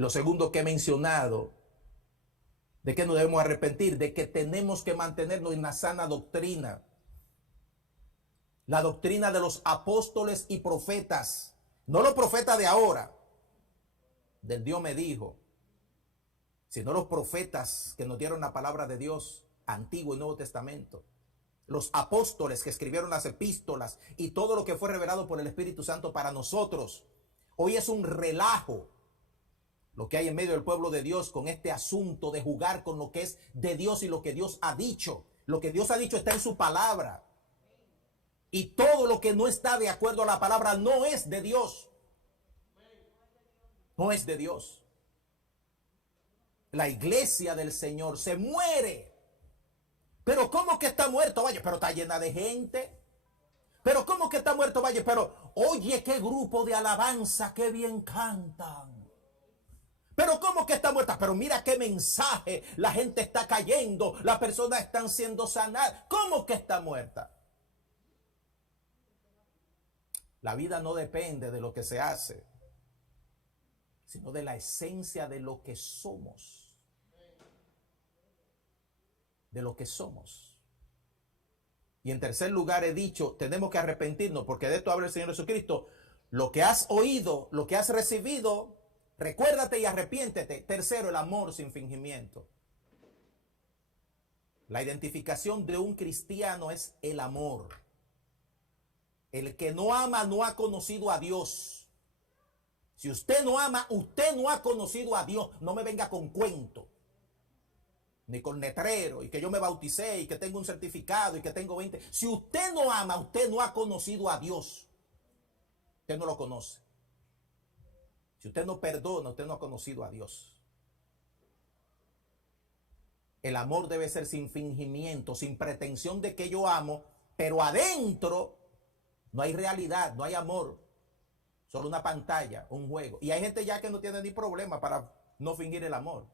Lo segundo que he mencionado, de que nos debemos arrepentir, de que tenemos que mantenernos en la sana doctrina. La doctrina de los apóstoles y profetas, no los profetas de ahora, del Dios me dijo, sino los profetas que nos dieron la palabra de Dios, Antiguo y Nuevo Testamento. Los apóstoles que escribieron las epístolas y todo lo que fue revelado por el Espíritu Santo para nosotros. Hoy es un relajo lo que hay en medio del pueblo de Dios con este asunto de jugar con lo que es de Dios y lo que Dios ha dicho. Lo que Dios ha dicho está en su palabra. Y todo lo que no está de acuerdo a la palabra no es de Dios. No es de Dios. La iglesia del Señor se muere. Pero ¿cómo que está muerto? Vaya, pero está llena de gente. Pero ¿cómo que está muerto? Vaya, pero oye, qué grupo de alabanza, qué bien cantan. Pero ¿cómo que está muerta? Pero mira qué mensaje, la gente está cayendo, las personas están siendo sanadas. ¿Cómo que está muerta? La vida no depende de lo que se hace, sino de la esencia de lo que somos. De lo que somos. Y en tercer lugar he dicho, tenemos que arrepentirnos, porque de esto habla el Señor Jesucristo. Lo que has oído, lo que has recibido, recuérdate y arrepiéntete. Tercero, el amor sin fingimiento. La identificación de un cristiano es el amor. El que no ama no ha conocido a Dios. Si usted no ama, usted no ha conocido a Dios. No me venga con cuento, ni con letrero, y que yo me bauticé, y que tengo un certificado, y que tengo 20. Si usted no ama, usted no ha conocido a Dios. Usted no lo conoce. Si usted no perdona, usted no ha conocido a Dios. El amor debe ser sin fingimiento, sin pretensión de que yo amo, pero adentro no hay realidad, no hay amor. Solo una pantalla, un juego. Y hay gente ya que no tiene ni problema para no fingir el amor.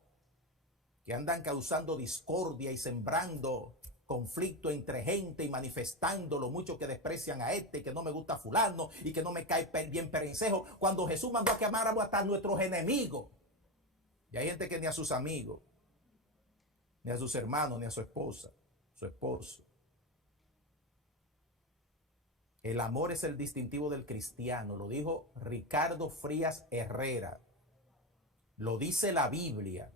Que andan causando discordia y sembrando conflicto entre gente y manifestando lo mucho que desprecian a este, y que no me gusta fulano, y que no me cae bien perencejo, cuando Jesús mandó a que amáramos hasta a nuestros enemigos. Y hay gente que ni a sus amigos, ni a sus hermanos, ni a su esposa, su esposo. El amor es el distintivo del cristiano, lo dijo Ricardo Frías Herrera, lo dice la Biblia.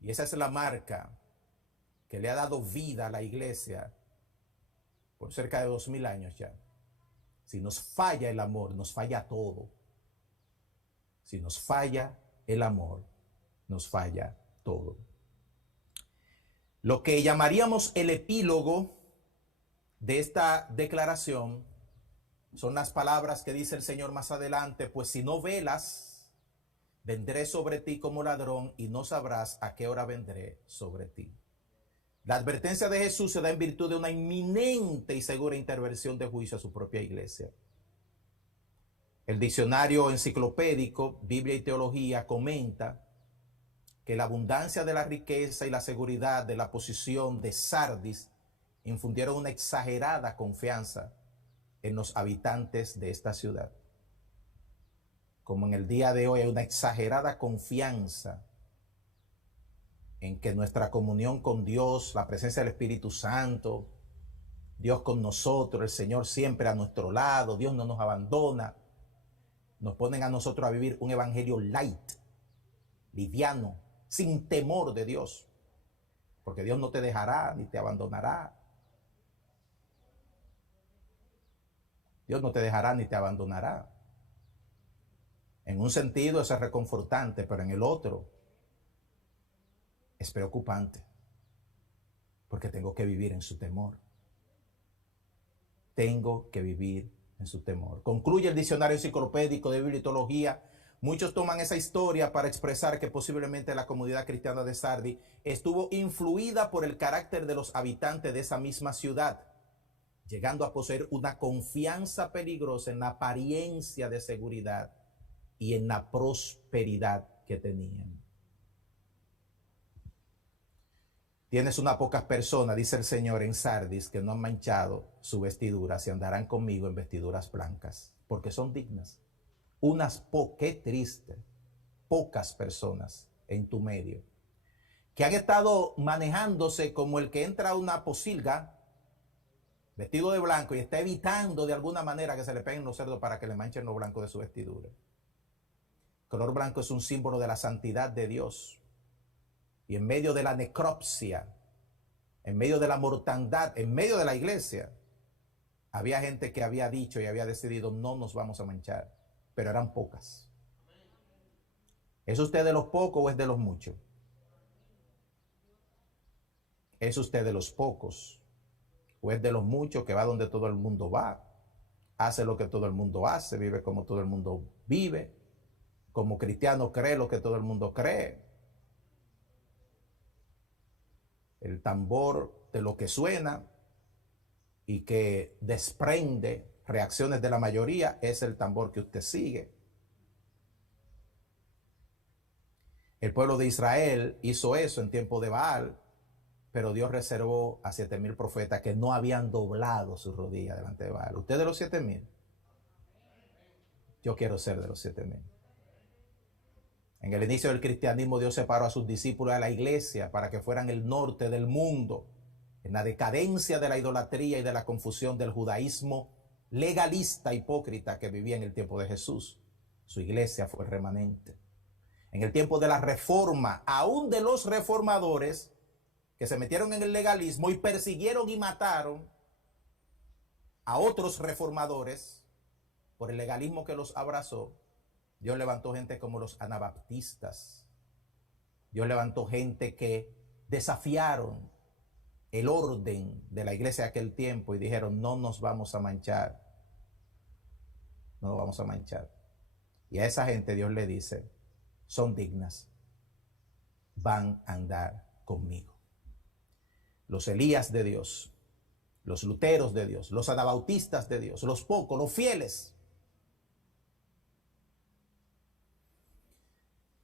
Y esa es la marca que le ha dado vida a la iglesia por cerca de 2000 años ya. Si nos falla el amor, nos falla todo. Si nos falla el amor, nos falla todo. Lo que llamaríamos el epílogo de esta declaración son las palabras que dice el Señor más adelante: pues si no velas, vendré sobre ti como ladrón y no sabrás a qué hora vendré sobre ti. La advertencia de Jesús se da en virtud de una inminente y segura intervención de juicio a su propia iglesia. El diccionario enciclopédico Biblia y Teología comenta que la abundancia de la riqueza y la seguridad de la posición de Sardis infundieron una exagerada confianza en los habitantes de esta ciudad. Como en el día de hoy hay una exagerada confianza en que nuestra comunión con Dios, la presencia del Espíritu Santo, Dios con nosotros, el Señor siempre a nuestro lado, Dios no nos abandona, nos ponen a nosotros a vivir un evangelio light, liviano, sin temor de Dios, porque Dios no te dejará ni te abandonará. Dios no te dejará ni te abandonará. En un sentido eso es reconfortante, pero en el otro es preocupante, porque tengo que vivir en su temor. Tengo que vivir en su temor. Concluye el diccionario enciclopédico de Biblia y Teología. Muchos toman esa historia para expresar que posiblemente la comunidad cristiana de Sardis estuvo influida por el carácter de los habitantes de esa misma ciudad, llegando a poseer una confianza peligrosa en la apariencia de seguridad y en la prosperidad que tenían. Tienes unas pocas personas, dice el Señor, en Sardis, que no han manchado su vestidura, y andarán conmigo en vestiduras blancas, porque son dignas. Qué triste, pocas personas en tu medio, que han estado manejándose como el que entra a una posilga, vestido de blanco, y está evitando de alguna manera que se le peguen los cerdos para que le manchen lo blanco de su vestidura. El color blanco es un símbolo de la santidad de Dios. Y en medio de la necropsia, en medio de la mortandad, en medio de la iglesia, había gente que había dicho y había decidido: no nos vamos a manchar, pero eran pocas. ¿Es usted de los pocos o es de los muchos? ¿Es usted de los pocos o es de los muchos que va donde todo el mundo va, hace lo que todo el mundo hace, vive como todo el mundo vive, como cristiano cree lo que todo el mundo cree? El tambor de lo que suena y que desprende reacciones de la mayoría es el tambor que usted sigue. El pueblo de Israel hizo eso en tiempo de Baal, pero Dios reservó a 7,000 profetas que no habían doblado su rodilla delante de Baal. ¿Usted de los 7,000? Yo quiero ser de los 7,000. En el inicio del cristianismo, Dios separó a sus discípulos de la iglesia para que fueran el norte del mundo. En la decadencia de la idolatría y de la confusión del judaísmo legalista, hipócrita que vivía en el tiempo de Jesús, su iglesia fue el remanente. En el tiempo de la reforma, aún de los reformadores que se metieron en el legalismo y persiguieron y mataron a otros reformadores por el legalismo que los abrazó, Dios levantó gente como los anabaptistas. Dios levantó gente que desafiaron el orden de la iglesia de aquel tiempo y dijeron: no nos vamos a manchar, no nos vamos a manchar. Y a esa gente Dios le dice: son dignas, van a andar conmigo. Los Elías de Dios, los Luteros de Dios, los anabautistas de Dios, los pocos, los fieles.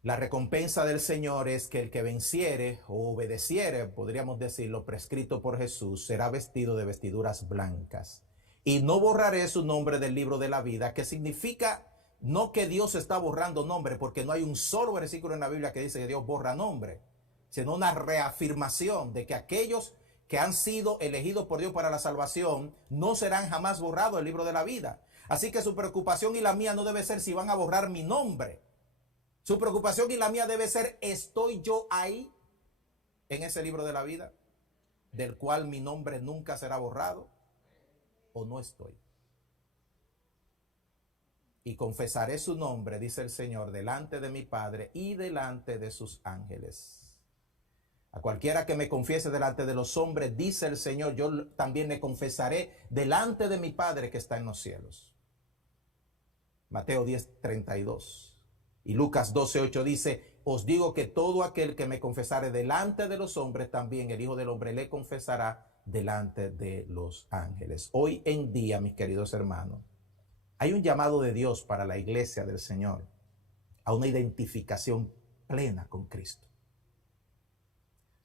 La recompensa del Señor es que el que venciere o obedeciere, podríamos decir, lo prescrito por Jesús, será vestido de vestiduras blancas. Y no borraré su nombre del libro de la vida, que significa no que Dios está borrando nombre, porque no hay un solo versículo en la Biblia que dice que Dios borra nombre, sino una reafirmación de que aquellos que han sido elegidos por Dios para la salvación no serán jamás borrados del libro de la vida. Así que su preocupación y la mía no debe ser si van a borrar mi nombre. Su preocupación y la mía debe ser: ¿estoy yo ahí en ese libro de la vida, del cual mi nombre nunca será borrado, o no estoy? Y confesaré su nombre, dice el Señor, delante de mi Padre y delante de sus ángeles. A cualquiera que me confiese delante de los hombres, dice el Señor, yo también le confesaré delante de mi Padre que está en los cielos. Mateo 10:32. Y Lucas 12:8 dice, os digo que todo aquel que me confesare delante de los hombres, también el Hijo del Hombre le confesará delante de los ángeles. Hoy en día, mis queridos hermanos, hay un llamado de Dios para la iglesia del Señor a una identificación plena con Cristo.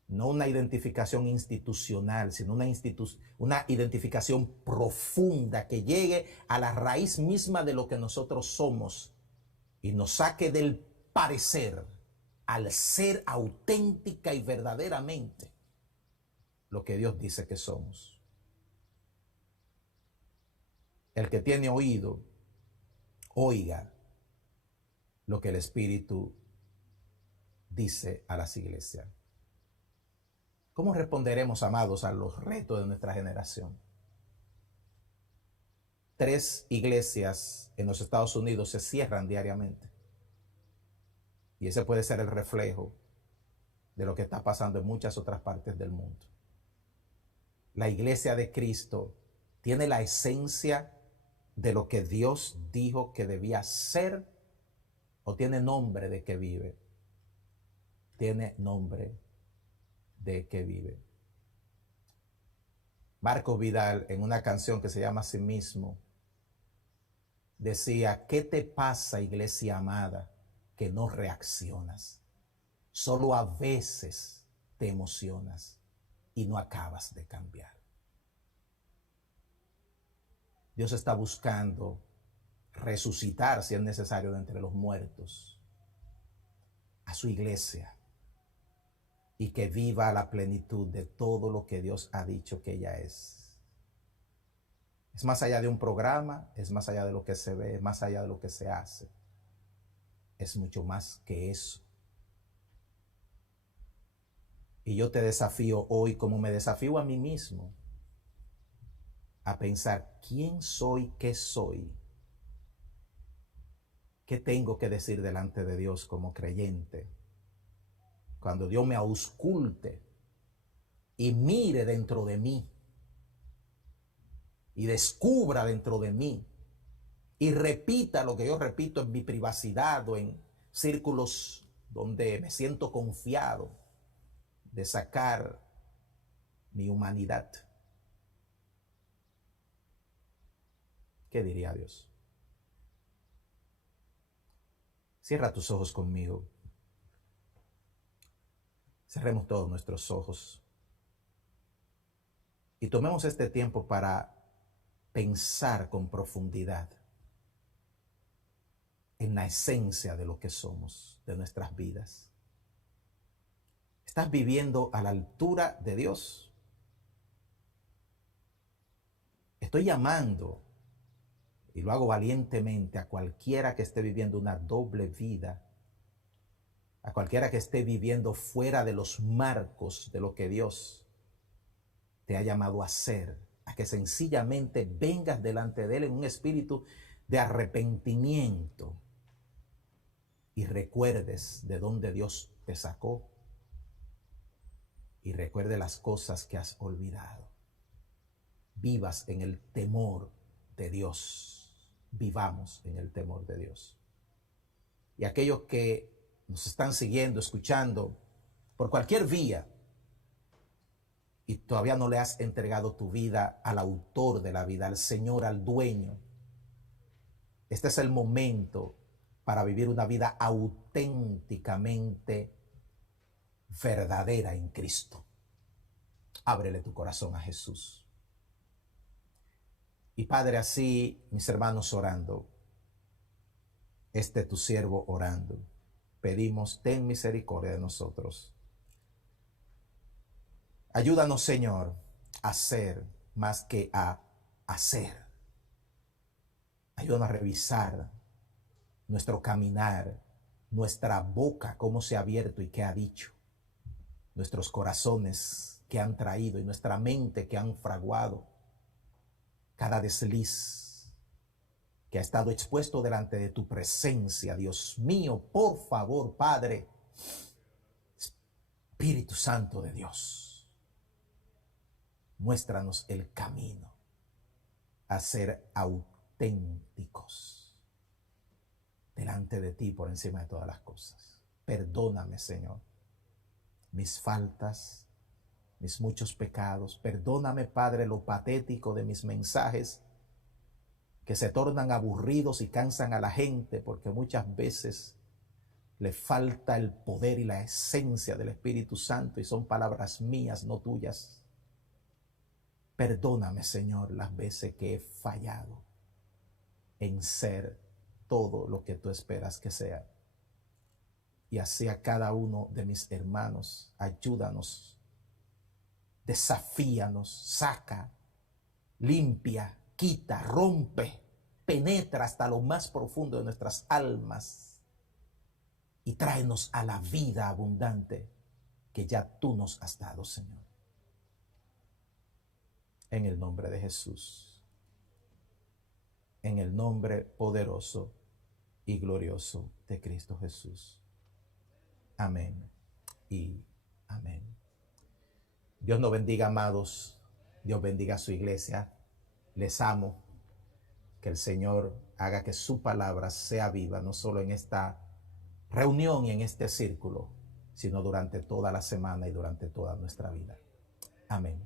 No una identificación institucional, sino una identificación profunda que llegue a la raíz misma de lo que nosotros somos y nos saque del parecer al ser auténtica y verdaderamente lo que Dios dice que somos. El que tiene oído, oiga lo que el Espíritu dice a las iglesias. ¿Cómo responderemos, amados, a los retos de nuestra generación? 3 iglesias en los Estados Unidos se cierran diariamente. Y ese puede ser el reflejo de lo que está pasando en muchas otras partes del mundo. La iglesia de Cristo tiene la esencia de lo que Dios dijo que debía ser, o tiene nombre de que vive. Tiene nombre de que vive. Marcos Vidal, en una canción que se llama Así mismo, decía, ¿qué te pasa, iglesia amada, que no reaccionas? Solo a veces te emocionas y no acabas de cambiar. Dios está buscando resucitar, si es necesario, de entre los muertos a su iglesia, y que viva la plenitud de todo lo que Dios ha dicho que ella es. Es más allá de un programa, es más allá de lo que se ve, es más allá de lo que se hace. Es mucho más que eso. Y yo te desafío hoy, como me desafío a mí mismo, a pensar quién soy, qué soy, qué tengo que decir delante de Dios como creyente. Cuando Dios me ausculte y mire dentro de mí y descubra dentro de mí y repita lo que yo repito en mi privacidad o en círculos donde me siento confiado de sacar mi humanidad. ¿Qué diría Dios? Cierra tus ojos conmigo. Cerremos todos nuestros ojos y tomemos este tiempo para pensar con profundidad en la esencia de lo que somos, de nuestras vidas. ¿Estás viviendo a la altura de Dios? Estoy llamando, y lo hago valientemente, a cualquiera que esté viviendo una doble vida, a cualquiera que esté viviendo fuera de los marcos de lo que Dios te ha llamado a ser, a que sencillamente vengas delante de Él en un espíritu de arrepentimiento y recuerdes de dónde Dios te sacó y recuerde las cosas que has olvidado. Vivas en el temor de Dios. Vivamos en el temor de Dios. Y aquellos que nos están siguiendo, escuchando, por cualquier vía, y todavía no le has entregado tu vida al autor de la vida, al Señor, al dueño, este es el momento para vivir una vida auténticamente verdadera en Cristo. Ábrele tu corazón a Jesús. Y Padre, así mis hermanos orando, tu siervo orando, pedimos, ten misericordia de nosotros. Ayúdanos, Señor, a ser más que a hacer. Ayúdanos a revisar nuestro caminar, nuestra boca, cómo se ha abierto y qué ha dicho, nuestros corazones que han traído y nuestra mente que han fraguado, cada desliz que ha estado expuesto delante de tu presencia. Dios mío, por favor, Padre, Espíritu Santo de Dios, muéstranos el camino a ser auténticos delante de ti por encima de todas las cosas. Perdóname, Señor, mis faltas, mis muchos pecados. Perdóname, Padre, lo patético de mis mensajes que se tornan aburridos y cansan a la gente porque muchas veces le falta el poder y la esencia del Espíritu Santo y son palabras mías, no tuyas. Perdóname, Señor, las veces que he fallado en ser todo lo que tú esperas que sea. Y así a cada uno de mis hermanos, ayúdanos, desafíanos, saca, limpia, quita, rompe, penetra hasta lo más profundo de nuestras almas y tráenos a la vida abundante que ya tú nos has dado, Señor. En el nombre de Jesús, en el nombre poderoso y glorioso de Cristo Jesús. Amén y amén. Dios nos bendiga, amados. Dios bendiga a su iglesia. Les amo. Que el Señor haga que su palabra sea viva, no solo en esta reunión y en este círculo, sino durante toda la semana y durante toda nuestra vida. Amén.